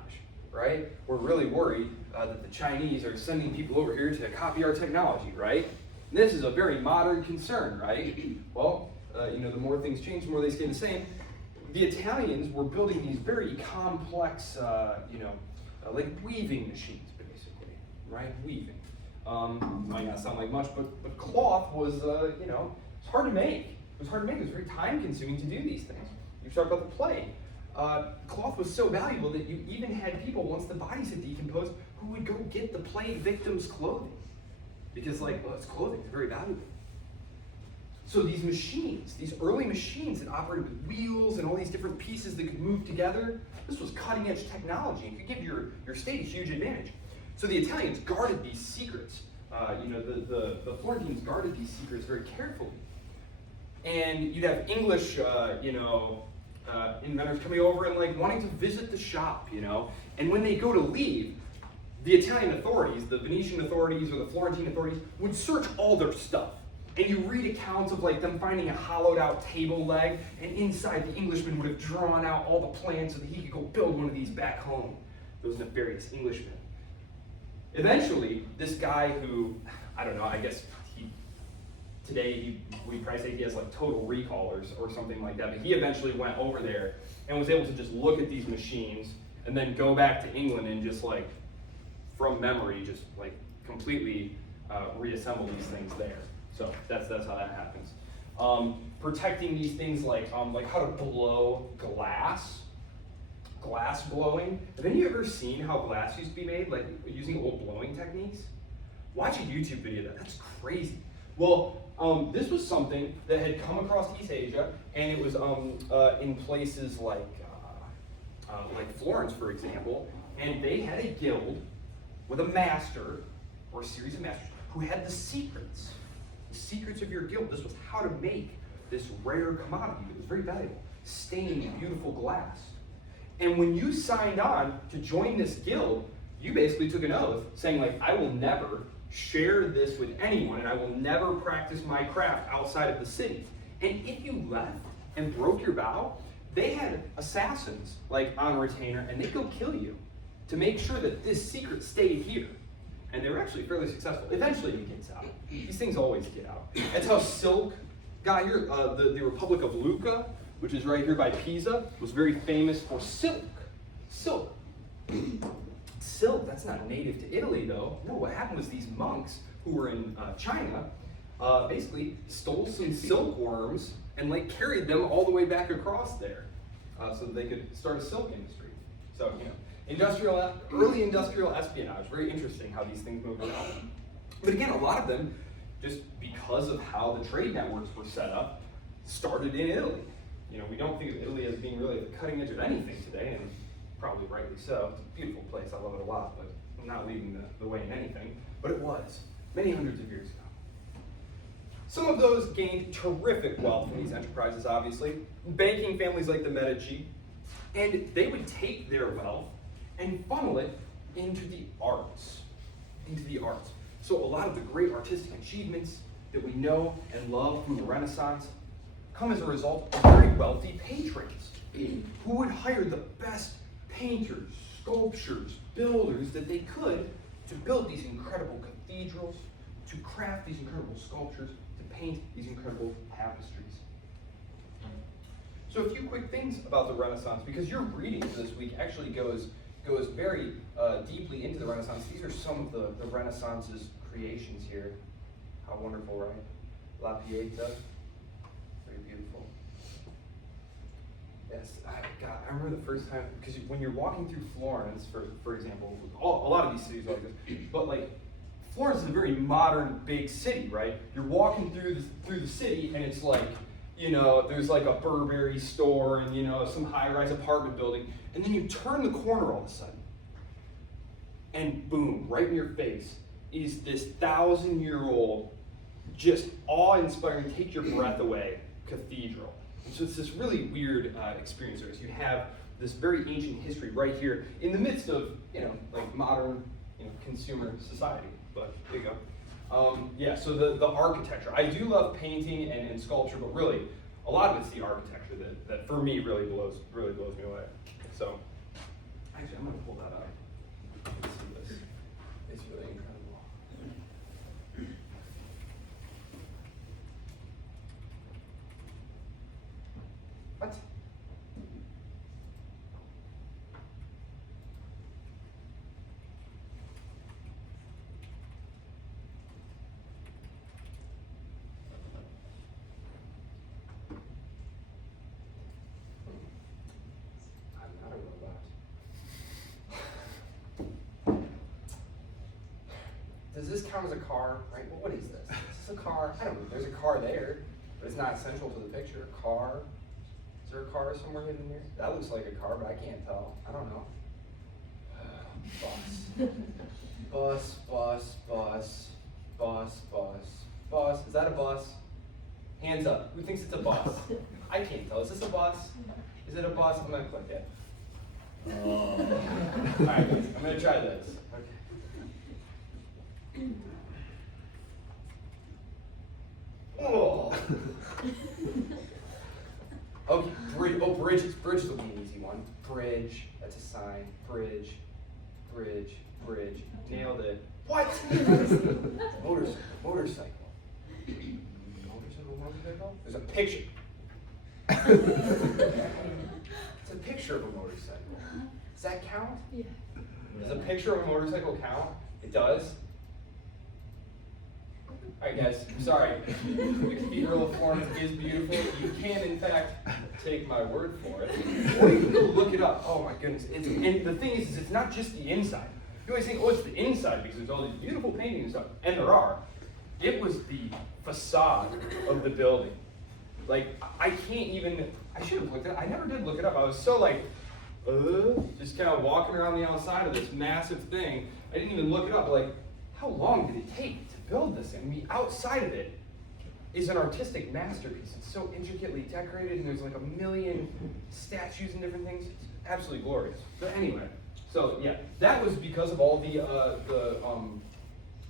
right? We're really worried that the Chinese are sending people over here to copy our technology, right? And this is a very modern concern, right? Well, the more things change, the more they stay the same. The Italians were building these very complex, like weaving machines, basically, right? Weaving. Might not sound like much, but cloth was, it's hard to make. It was hard to make. It was very time-consuming to do these things. You talk about the plague. Cloth was so valuable that you even had people, once the bodies had decomposed, who would go get the plague victims' clothing. Because, it's clothing. It's very valuable. So these machines, these early machines that operated with wheels and all these different pieces that could move together, this was cutting-edge technology and could give your state a huge advantage. So the Italians guarded these secrets. The Florentines guarded these secrets very carefully. And you'd have English, inventors coming over and wanting to visit the shop, And when they go to leave, the Italian authorities, the Venetian authorities or the Florentine authorities, would search all their stuff. And you read accounts of them finding a hollowed out table leg, and inside the Englishman would have drawn out all the plans so that he could go build one of these back home. Those nefarious Englishmen. Eventually, this guy who, I don't know, I guess we probably say he has total recall or something like that, but he eventually went over there and was able to just look at these machines and then go back to England and just from memory, just completely reassemble these things there. So that's how that happens. Protecting these things like how to blow glass blowing. Have any of you ever seen how glass used to be made, using old blowing techniques? Watch a YouTube video of that. That's crazy. Well, this was something that had come across East Asia, and it was in places like Florence, for example, and they had a guild with a master or a series of masters who had the secrets of your guild. This was how to make this rare commodity that was very valuable, stained beautiful glass. And when you signed on to join this guild, you basically took an oath saying, like, I will never share this with anyone, and I will never practice my craft outside of the city. And if you left and broke your vow, they had assassins, like, on retainer, and they'd go kill you to make sure that this secret stayed here. And they were actually fairly successful. Eventually it gets out. These things always get out. That's how silk got here. The Republic of Lucca, which is right here by Pisa, was very famous for silk. Silk. Silk, that's not native to Italy though. No, what happened was these monks who were in China basically stole some silkworms and like carried them all the way back across there so that they could start a silk industry. So, you know, early industrial espionage, very interesting how these things move around. But again, a lot of them, just because of how the trade networks were set up, started in Italy. You know, we don't think of Italy as being really at the cutting edge of anything today, and probably rightly so. It's a beautiful place, I love it a lot, but I'm not leading the way in anything. But it was, many hundreds of years ago. Some of those gained terrific wealth from these enterprises, obviously. Banking families like the Medici, and they would take their wealth and funnel it into the arts. So a lot of the great artistic achievements that we know and love from the Renaissance come as a result of very wealthy patrons who would hire the best painters, sculptors, builders that they could to build these incredible cathedrals, to craft these incredible sculptures, to paint these incredible tapestries. So a few quick things about the Renaissance, because your reading for this week actually goes very deeply into the Renaissance. These are some of the Renaissance's creations here. How wonderful, right? La Pieta, very beautiful. Yes, I remember the first time, because when you're walking through Florence, for example, a lot of these cities are like this, but like, Florence is a very modern, big city, right? You're walking through the city, and it's like, you know, there's like a Burberry store and, you know, some high-rise apartment building, and then you turn the corner all of a sudden, and boom, right in your face is this 1,000-year-old, just awe-inspiring, take your breath away cathedral. And so it's this really weird experience there. So you have this very ancient history right here in the midst of, you know, like modern, you know, consumer society. But there you go. Yeah, so the architecture. I do love painting and sculpture, but really, a lot of it's the architecture that for me really blows me away. So, actually, I'm gonna pull that up. Let's see this. It's really incredible. What? Does this count as a car, right? Well, what is this? Is this a car? I don't know. There's a car there, but it's not essential to the picture. A car? Is there a car somewhere hidden here? That looks like a car, but I can't tell. I don't know. Bus. Is that a bus? Hands up. Who thinks it's a bus? I can't tell. Is this a bus? Is it a bus? I'm gonna click it. All right, guys. I'm gonna try this. Okay. Oh. Okay, bridges. Bridge will be an easy one. Bridge, that's a sign. Bridge. Nailed it. What? Motorcycle. There's a picture. It's a picture of a motorcycle. Does that count? Yeah. Does a picture of a motorcycle count? It does? Alright guys, I'm sorry. The Cathedral of Florence is beautiful. You can in fact take my word for it. Or you can go look it up. Oh my goodness. And the thing is it's not just the inside. You always think, oh, it's the inside because there's all these beautiful paintings and stuff. And there are. It was the facade of the building. Like, I should have looked it up. I never did look it up. I was so like, just kind of walking around the outside of this massive thing. I didn't even look it up. Like, how long did it take to build this? And the outside of it is an artistic masterpiece. It's so intricately decorated, and there's like a million statues and different things. It's absolutely glorious. But anyway, So yeah, that was because of all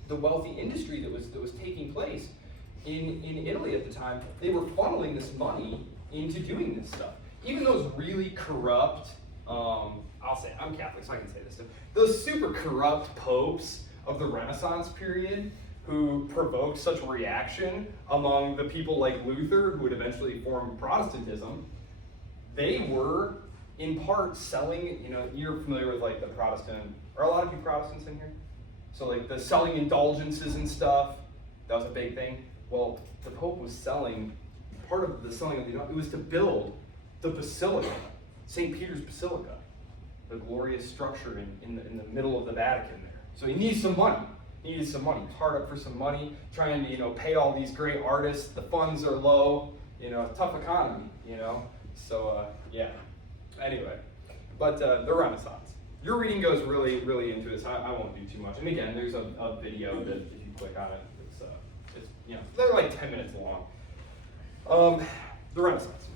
the wealthy industry that was taking place in Italy at the time. They were funneling this money into doing this stuff. Even those really corrupt, I'll say, I'm Catholic, so I can say this, those super corrupt popes of the Renaissance period who provoked such a reaction among the people like Luther, who would eventually form Protestantism, they were in part selling, you're familiar with like the Protestant, are a lot of you Protestants in here? So like the selling indulgences and stuff, that was a big thing. Well, the Pope was selling, part of the selling of it was to build the Basilica, St. Peter's Basilica, the glorious structure in the middle of the Vatican there. So he needs some money. He needed some money. He's hard up for some money, trying to pay all these great artists. The funds are low. Tough economy. So yeah. Anyway, but the Renaissance. Your reading goes really, really into this. I won't do too much. And again, there's a video that if you click on it, it's they're like 10 minutes long. The Renaissance.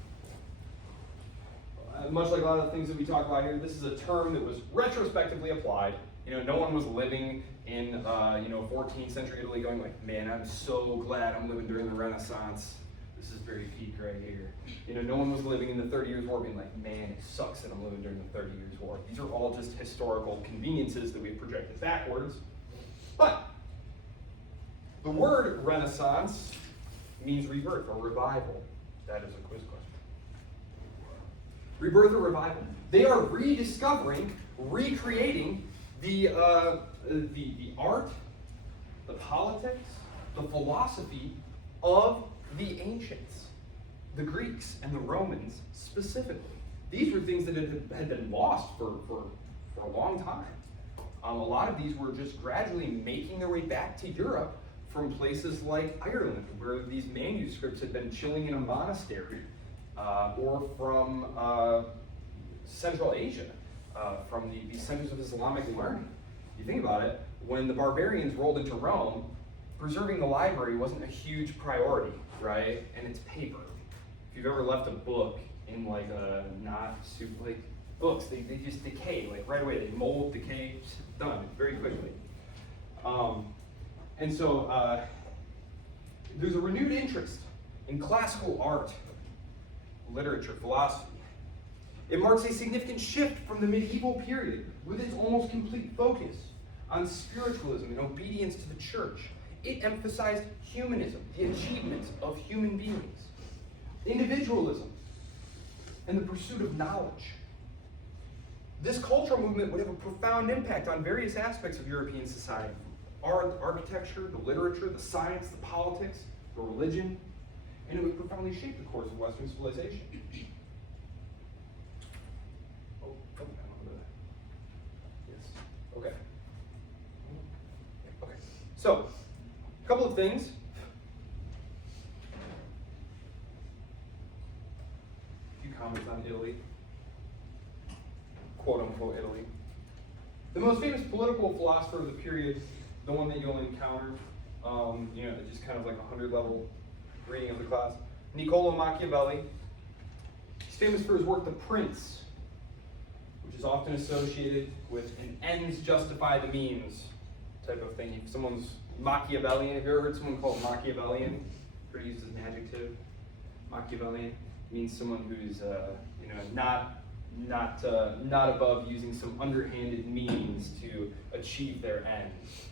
Much like a lot of the things that we talk about here, this is a term that was retrospectively applied. No one was living in 14th century Italy going like, man, I'm so glad I'm living during the Renaissance. This is very peak right here. No one was living in the 30 Years' War being like, man, it sucks that I'm living during the 30 Years' War. These are all just historical conveniences that we've projected backwards. But the word Renaissance means rebirth or revival. That is a quiz question. Rebirth or revival. They are rediscovering, recreating the art, the politics, the philosophy of the ancients, the Greeks and the Romans specifically. These were things that had been lost for a long time. A lot of these were just gradually making their way back to Europe from places like Ireland, where these manuscripts had been chilling in a monastery, or from Central Asia, from the centers of Islamic learning. You think about it, when the barbarians rolled into Rome, preserving the library wasn't a huge priority, right? And it's paper. If you've ever left a book in like a not super, like books, they just decay, like right away. They mold, decay, done very quickly. And so there's a renewed interest in classical art, literature, philosophy. It marks a significant shift from the medieval period with its almost complete focus on spiritualism and obedience to the church. It emphasized humanism, the achievements of human beings, individualism, and the pursuit of knowledge. This cultural movement would have a profound impact on various aspects of European society: art, architecture, the literature, the science, the politics, the religion, and it would profoundly shape the course of Western civilization. Yes. Okay. So, a couple of things. A few comments on Italy. Quote unquote Italy. The most famous political philosopher of the period, the one that you'll encounter, just kind of like a 100-level reading of the class, Niccolo Machiavelli. He's famous for his work, The Prince, which is often associated with an ends justify the means type of thing. If someone's Machiavellian, have you ever heard someone called Machiavellian? Pretty used as an adjective. Machiavellian means someone who's not above using some underhanded means to achieve their ends.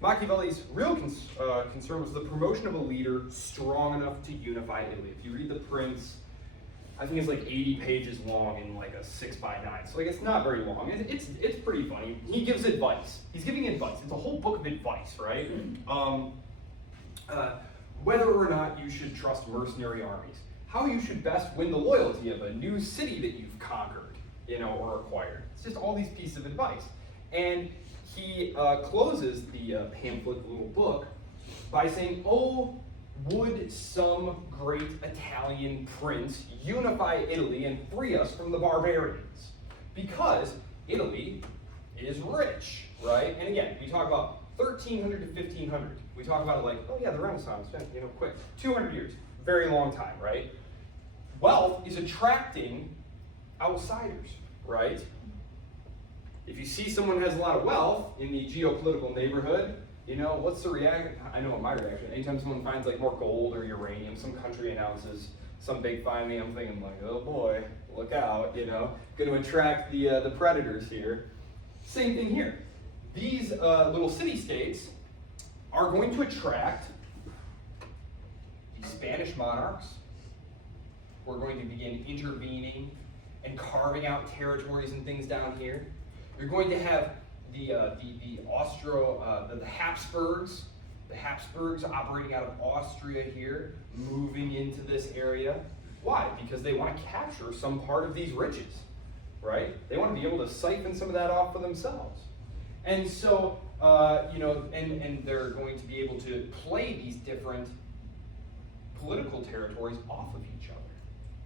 Machiavelli's real concern was the promotion of a leader strong enough to unify Italy. If you read The Prince, I think it's like 80 pages long in like a 6x9. So like it's not very long. It's pretty funny. He gives advice. He's giving advice. It's a whole book of advice, right? Whether or not you should trust mercenary armies, how you should best win the loyalty of a new city that you've conquered, or acquired. It's just all these pieces of advice. And he closes the pamphlet, the little book, by saying, "Oh, would some great Italian prince unify Italy and free us from the barbarians?" Because Italy is rich, right? And again, we talk about 1300 to 1500. We talk about it like, oh yeah, the Renaissance, quick. 200 years, very long time, right? Wealth is attracting outsiders, right? if you see someone who has a lot of wealth in the geopolitical neighborhood, you know, what's the reaction? I know what my reaction. Anytime someone finds like more gold or uranium, some country announces some big finding, I'm thinking like, oh boy, look out, you know, going to attract the predators here. Same thing here. These little city-states are going to attract the Spanish monarchs who are going to begin intervening and carving out territories and things down here. You're going to have the Habsburgs, the Habsburgs operating out of Austria here, moving into this area. Why? Because they want to capture some part of these riches, right? They want to be able to siphon some of that off for themselves. And so, you know, and they're going to be able to play these different political territories off of each other.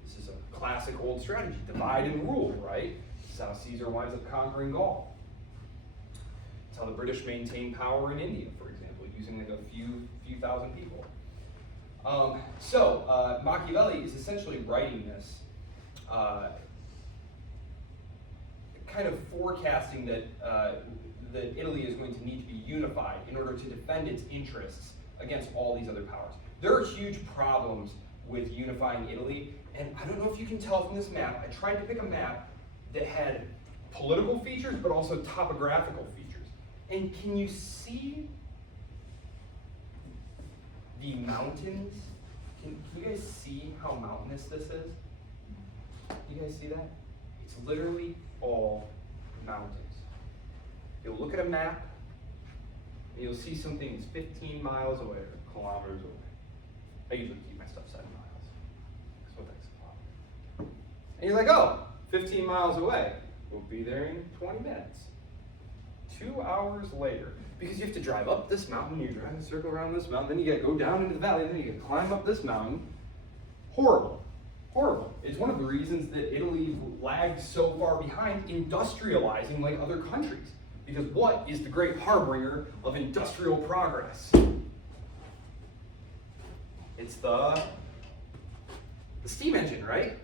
This is a classic old strategy, divide and rule, right? This is how Caesar winds up conquering Gaul. It's how the British maintain power in India, for example, using like a few thousand people. Machiavelli is essentially writing this, kind of forecasting that that Italy is going to need to be unified in order to defend its interests against all these other powers. There are huge problems with unifying Italy, and I don't know if you can tell from this map. I tried to pick a map that had political features but also topographical features. And can you see the mountains? Can you guys see how mountainous this is? You guys see that? It's literally all mountains. You'll look at a map, and you'll see something that's 15 miles away or kilometers away. I usually keep my stuff 7 miles. That's what that's about. And you're like, oh, 15 miles away. We'll be there in 20 minutes. 2 hours later. Because you have to drive up this mountain, you drive a circle around this mountain, then you gotta go down into the valley, and then you gotta climb up this mountain. Horrible. Horrible. It's one of the reasons that Italy lagged so far behind industrializing like other countries. Because what is the great harbinger of industrial progress? It's the steam engine, right?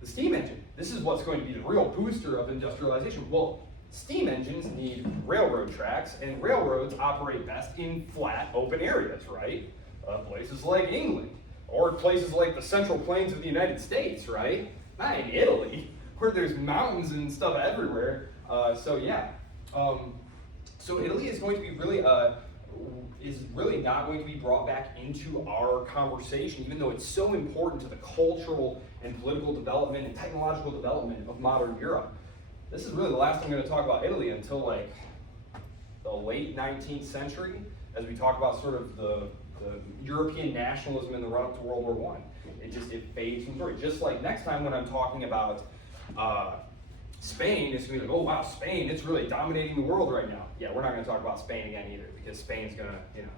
The steam engine. This is what's going to be the real booster of industrialization. Well, steam engines need railroad tracks, and railroads operate best in flat, open areas, right? Places like England, or places like the Central Plains of the United States, right? Not in Italy, where there's mountains and stuff everywhere. So Italy is going to be really not going to be brought back into our conversation, even though it's so important to the cultural and political development and technological development of modern Europe. This is really the last time I'm going to talk about Italy until like the late 19th century, as we talk about sort of the European nationalism in the run-up to World War I. It fades from story. Just like next time when I'm talking about Spain, it's going to be like, oh wow, Spain, it's really dominating the world right now. Yeah, we're not going to talk about Spain again either, because Spain's going to, you know,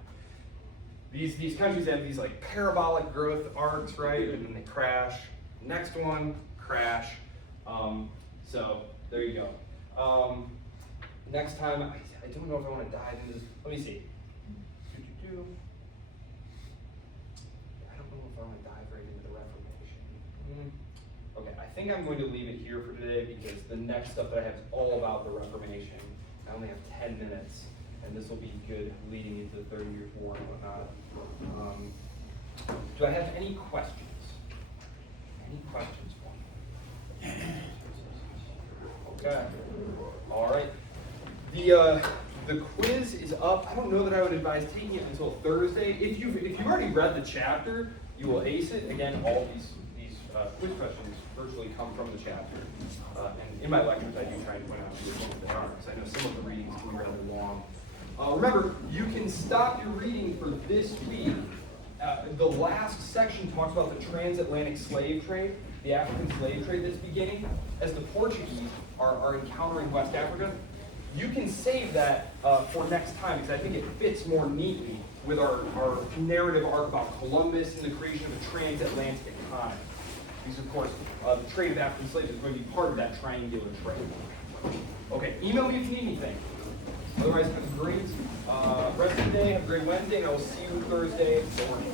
these countries have these like parabolic growth arcs, right? And then they crash. Next one, crash. So there you go. Next time, I don't know if I want to dive into this. Let me see. I don't know if I want to dive right into the Reformation. Okay, I think I'm going to leave it here for today because the next stuff that I have is all about the Reformation. I only have 10 minutes, and this will be good leading into the 30 Years' War and whatnot. Do I have any questions? Any questions for me? Okay. All right. The quiz is up. I don't know that I would advise taking it until Thursday. If you've already read the chapter, you will ace it. Again, all these quiz questions virtually come from the chapter. And in my lectures, I do try and point out which ones they are, because I know some of the readings can be rather long. Remember, you can stop your reading for this week. The last section talks about the transatlantic slave trade, the African slave trade that's beginning. As the Portuguese are encountering West Africa, you can save that for next time, because I think it fits more neatly with our narrative arc about Columbus and the creation of a transatlantic economy. Because, of course, the trade of African slaves is going to be part of that triangular trade. Okay, email me if you need anything. Otherwise, have a great rest of the day, have a great Wednesday, and I will see you Thursday morning.